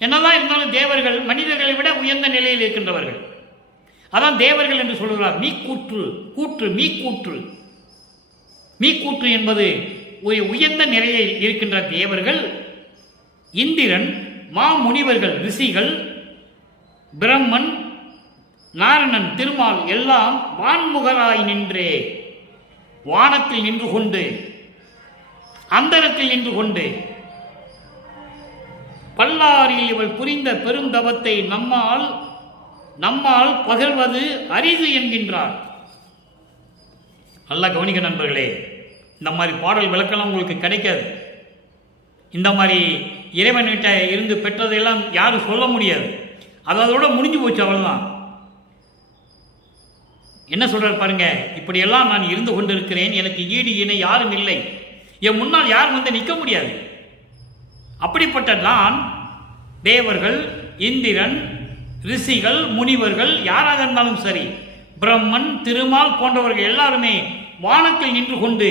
என்னதான் இருந்தாலும் தேவர்கள் மனிதர்களை விட உயர்ந்த நிலையில் இருக்கின்றவர்கள். அதான் தேவர்கள் என்று சொல்கிறார். மீக்கூற்று, கூற்று, மீக்கூற்று. மீக்கூற்று என்பது உயர்ந்த நிலையில் இருக்கின்ற தேவர்கள், இந்திரன், மாமுனிவர்கள், ரிஷிகள், பிரம்மன், நாரணன், திருமால் எல்லாம் வான்முகராய் நின்றே, வானத்தில் நின்று கொண்டு, அந்தரத்தில் நின்று கொண்டு, பல்லாரில் இவள் புரிந்த பெருந்தவத்தை நம்மால் பகர்வது அரிது என்கின்றார். நல்லா கவனிக்க நண்பர்களே, இந்த மாதிரி பாடல் விளக்கலாம் உங்களுக்கு கிடைக்காது. இந்த மாதிரி இறைவன்கிட்ட இருந்து பெற்றதையெல்லாம் யாரும் சொல்ல முடியாது. அதோட முடிஞ்சு போச்சு, அவ்வளவுதான். என்ன சொல்றார் பாருங்க, இப்படியெல்லாம் நான் இருந்து கொண்டிருக்கிறேன், எனக்கு ஈடு இணை யாரும் இல்லை, என் முன்னால் யாரும் வந்து நிற்க முடியாது. அப்படிப்பட்ட நான் தேவர்கள், இந்திரன், ரிஷிகள், முனிவர்கள் யாராக இருந்தாலும் சரி, பிரம்மன், திருமால் போன்றவர்கள் எல்லாருமே வானத்தில் நின்று கொண்டு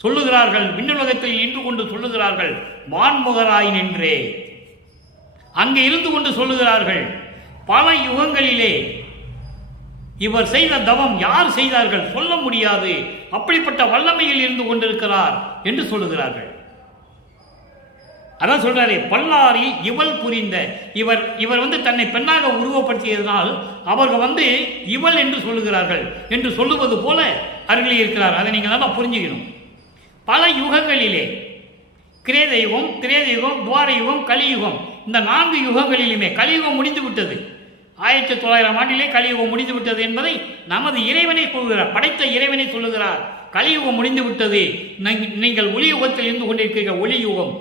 சொல்லுகிறார்கள், விண்ணுலகத்தில் நின்று கொண்டு சொல்லுகிறார்கள், வான்முகராய் நின்றே அங்கே இருந்து கொண்டு சொல்லுகிறார்கள், பல யுகங்களிலே இவர் செய்த தவம் யார் செய்தார்கள் சொல்ல முடியாது, அப்படிப்பட்ட வல்லமையில் இருந்து கொண்டிருக்கிறார் என்று சொல்லுகிறார்கள். அதான் சொல்றாரு, பல்லாரில் இவள் புரிந்த இவர் வந்து தன்னை பெண்ணாக உருவப்படுத்தியதனால் அவர்கள் இவள் என்று சொல்லுகிறார்கள் என்று சொல்லுவது போல அருகிலே இருக்கிறார். அதை நீங்கள் நல்லா புரிஞ்சுக்கணும். பல யுகங்களிலே கிரேதயுகம், திரேதயுகம், துவார யுகம், கலியுகம், இந்த 4 யுகங்களிலுமே கலியுகம் முடிந்து விட்டது. 1900 ஆண்டிலே கலியுகம் முடிந்து விட்டது என்பதை நமது இறைவனை சொல்கிறார், படைத்த இறைவனை சொல்லுகிறார். கலியுகம் முடிந்து விட்டது, நீங்கள் ஒளி யுகத்தில் இருந்து கொண்டிருக்கிறீர்கள். ஒளி யுகம்,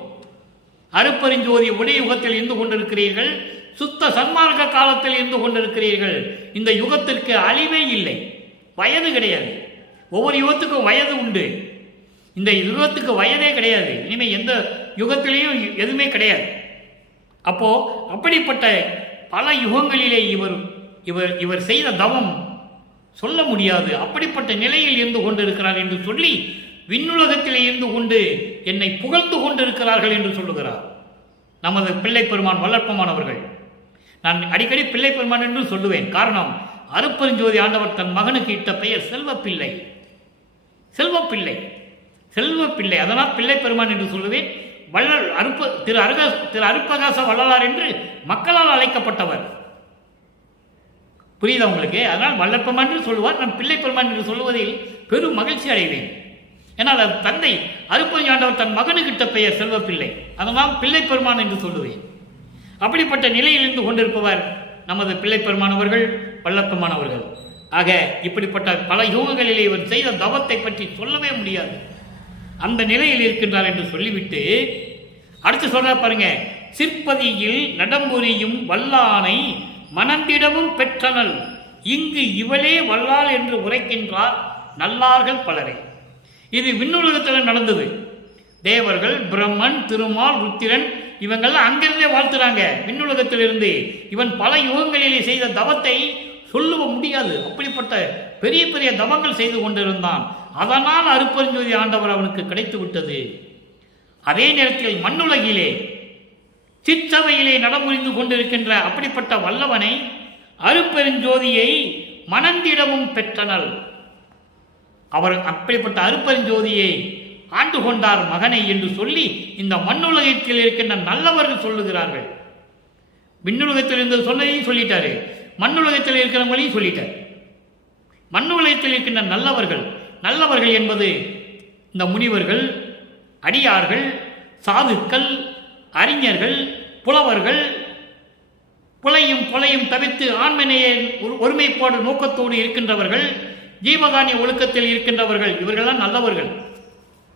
அருப்பெருஞ்சோதி ஒளி யுகத்தில் இருந்து கொண்டிருக்கிறீர்கள். சுத்த சன்மார்க்க காலத்தில் இருந்து கொண்டிருக்கிறீர்கள். இந்த யுகத்திற்கு அழிவே இல்லை, வயது கிடையாது. ஒவ்வொரு யுகத்துக்கும் வயது உண்டு, இந்த யுகத்துக்கு வயதே கிடையாது. இனிமேல் எந்த யுகத்திலையும் எதுவுமே கிடையாது. அப்போ அப்படிப்பட்ட பல யுகங்களிலே இவர் செய்த தவம் சொல்ல முடியாது, அப்படிப்பட்ட நிலையில் இருந்து கொண்டிருக்கிறார் என்று சொல்லி விண்ணுலகத்திலே இருந்து கொண்டு என்னை புகழ்ந்து கொண்டிருக்கிறார்கள் என்று சொல்லுகிறார் நமது பிள்ளை பெருமான் வல்லற்பமான் அவர்கள். நான் அடிக்கடி பிள்ளை பெருமான் என்று சொல்லுவேன். காரணம், அருப்பெருஞ்சோதி ஆண்டவர் தன் மகனுக்கு இட்ட பெயர் செல்வப்பிள்ளை. செல்வப்பிள்ளை, செல்வப்பிள்ளை, அதனால் பிள்ளை பெருமான் என்று சொல்லுவேன். வள்ளல் திரு அருப்பகாச வள்ளலார் என்று மக்களால் அழைக்கப்பட்டவர். புரியுதா உங்களுக்கு? அதனால் வல்லப்பெருமான் என்று சொல்லுவார், நான் பிள்ளை பெருமான் என்று சொல்லுவதில் பெரும் மகிழ்ச்சி அடைவேன். ஏன்னால் தந்தை அருப்பெருஞ்சோதி ஆண்டவர் தன் மகனுக்கிட்ட பெயர் செல்வப்பிள்ளை, அதனால் பிள்ளை பெருமான் என்று சொல்லுவேன். அப்படிப்பட்ட நிலையில் இருந்து கொண்டிருப்பவர் நமது பிள்ளை பெருமான் அவர்கள், வல்லப்பெருமான் அவர்கள். ஆக இப்படிப்பட்ட பல யுகங்களிலே இவர் செய்த தவத்தை பற்றி சொல்லவே முடியாது, அந்த நிலையில் இருக்கின்றார் என்று சொல்லிவிட்டு அடுத்து சொல்ற பாருங்க, சிற்பதியில் நடம்புரியும் வல்லானை மணந்திடமும் பெற்றனல், இங்கு இவளே வல்லாள் என்று உரைக்கின்றார் நல்லார்கள் பலரே. இது விண்ணுலகத்தில் நடந்தது. தேவர்கள், பிரம்மன், திருமால், ருத்திரன் இவங்கெல்லாம் அங்கிருந்தே வாழ்த்துறாங்க விண்ணுலகத்திலிருந்து. இவன் பல யுகங்களிலே செய்த தவத்தை சொல்ல முடியாது, அப்படிப்பட்ட பெரிய பெரிய தவங்கள் செய்து கொண்டிருந்தான். அதனால் அருப்பெருஞ்சோதி ஆண்டவர் அவனுக்கு கிடைத்து விட்டது. அதே நேரத்தில் மண்ணுலகிலே சிற்றவையிலே நடமுறிந்து கொண்டிருக்கின்ற அப்படிப்பட்ட வல்லவனை, அருப்பெருஞ்சோதியை மணந்திடமும் பெற்றனல், அவர் அப்படிப்பட்ட அருப்பெருஞ்சோதியை ஆண்டு கொண்டார் மகனை என்று சொல்லி இந்த மண்ணுலகத்தில் இருக்கின்ற நல்லவர்கள் சொல்லுகிறார்கள். விண்ணுலகத்தில் இருந்த சொன்னதையும் சொல்லிட்டாரு, மண்ணுலகத்தில் இருக்கிறவங்களையும் சொல்லிட்டார். மண்ணுலகத்தில் இருக்கின்ற நல்லவர்கள், நல்லவர்கள் என்பது இந்த முனிவர்கள், அடியார்கள், சாதுக்கள், அறிஞர்கள், புலவர்கள், புலையும் தவிர்த்து ஆண்மனைய ஒருமைப்பாடு நோக்கத்தோடு இருக்கின்றவர்கள், ஜீவகானிய ஒழுக்கத்தில் இருக்கின்றவர்கள், இவர்கள்தான் நல்லவர்கள்.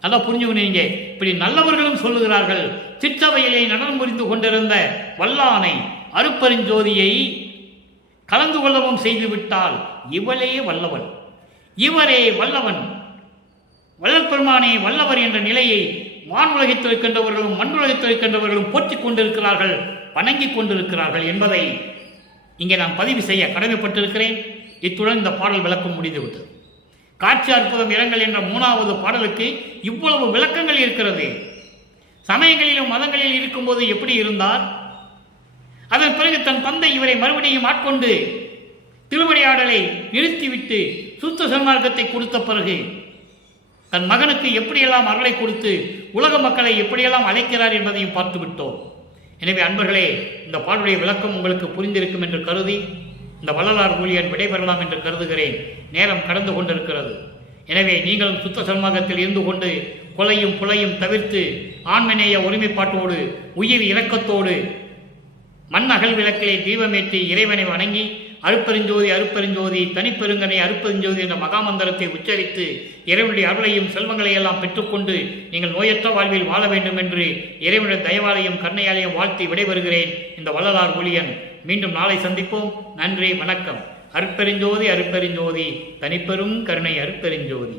நல்லா புரிஞ்சுக்கணும். இப்படி நல்லவர்களும் சொல்லுகிறார்கள், சிற்றவையிலே நடனம் புரிந்து கொண்டிருந்த வல்லானை அருப்பெருஞ்சோதியை கலந்து கொள்ளவும் செய்துவிட்டால் இவளே வல்லவன், இவரே வல்லவன், வள்ளல் பெருமானே வல்லவர் என்ற நிலையை வானுலகத்தில் இருக்கின்றவர்களும் மண்ணுலகத்தில் இருக்கின்றவர்களும் போற்றிக் கொண்டிருக்கிறார்கள், வணங்கிக் கொண்டிருக்கிறார்கள் என்பதை இங்கே நான் பதிவு செய்ய கடமைப்பட்டிருக்கிறேன். இத்துடன் இந்த பாடல் விளக்கம் முடிந்துவிட்டது. காட்சி அற்புதம் இரங்கல் என்ற 3வது பாடலுக்கு இவ்வளவு விளக்கங்கள் இருக்கிறது. சமயங்களிலும் மதங்களில் இருக்கும்போது எப்படி இருந்தார், அதன் பிறகு தன் தந்தை இவரை மறுபடியும் ஆட்கொண்டு திருவிளையாடலை நிறுத்திவிட்டு சுத்த சன்மார்க்கத்தை கொடுத்த பிறகு தன் மகனுக்கு எப்படியெல்லாம் அருளை கொடுத்து உலக மக்களை எப்படியெல்லாம் அழைக்கிறார் என்பதையும் பார்த்து விட்டோம். எனவே அன்பர்களே, இந்த பாடலுடைய விளக்கம் உங்களுக்கு புரிந்திருக்கும் என்று கருதி இந்த வள்ளலார் ஊழியன் விடைபெறலாம் என்று கருதுகிறேன். நேரம் கடந்து கொண்டிருக்கிறது. எனவே நீங்களும் சுத்த சன்மார்க்கத்தில் இருந்து கொண்டு கொலையும் புலையும் தவிர்த்து ஆண்மநேய ஒருமைப்பாட்டோடு உயிர் இரக்கத்தோடு மண் அகல் விளக்கிலே தீபமேற்றி இறைவனை வணங்கி அருப்பெருஞ்சோதி அருப்பெருஞ்சோதி தனிப்பெருங்கனை அருப்பெருஞ்சோதி என்ற மகாமந்திரத்தை உச்சரித்து இறைவனுடைய அருளையும் செல்வங்களை எல்லாம் பெற்றுக்கொண்டு நீங்கள் நோயற்ற வாழ்வில் வாழ வேண்டும் என்று இறைவனுடைய தயவாலயம் கருணையாலயம் வாழ்த்தி விடைபெறுகிறேன். இந்த வள்ளலார் ஊழியன். மீண்டும் நாளை சந்திப்போம். நன்றி, வணக்கம். அருட்பெருஞ்சோதி அருட்பெருஞ்சோதி தனிப்பெரும் கருணை அருட்பெருஞ்சோதி.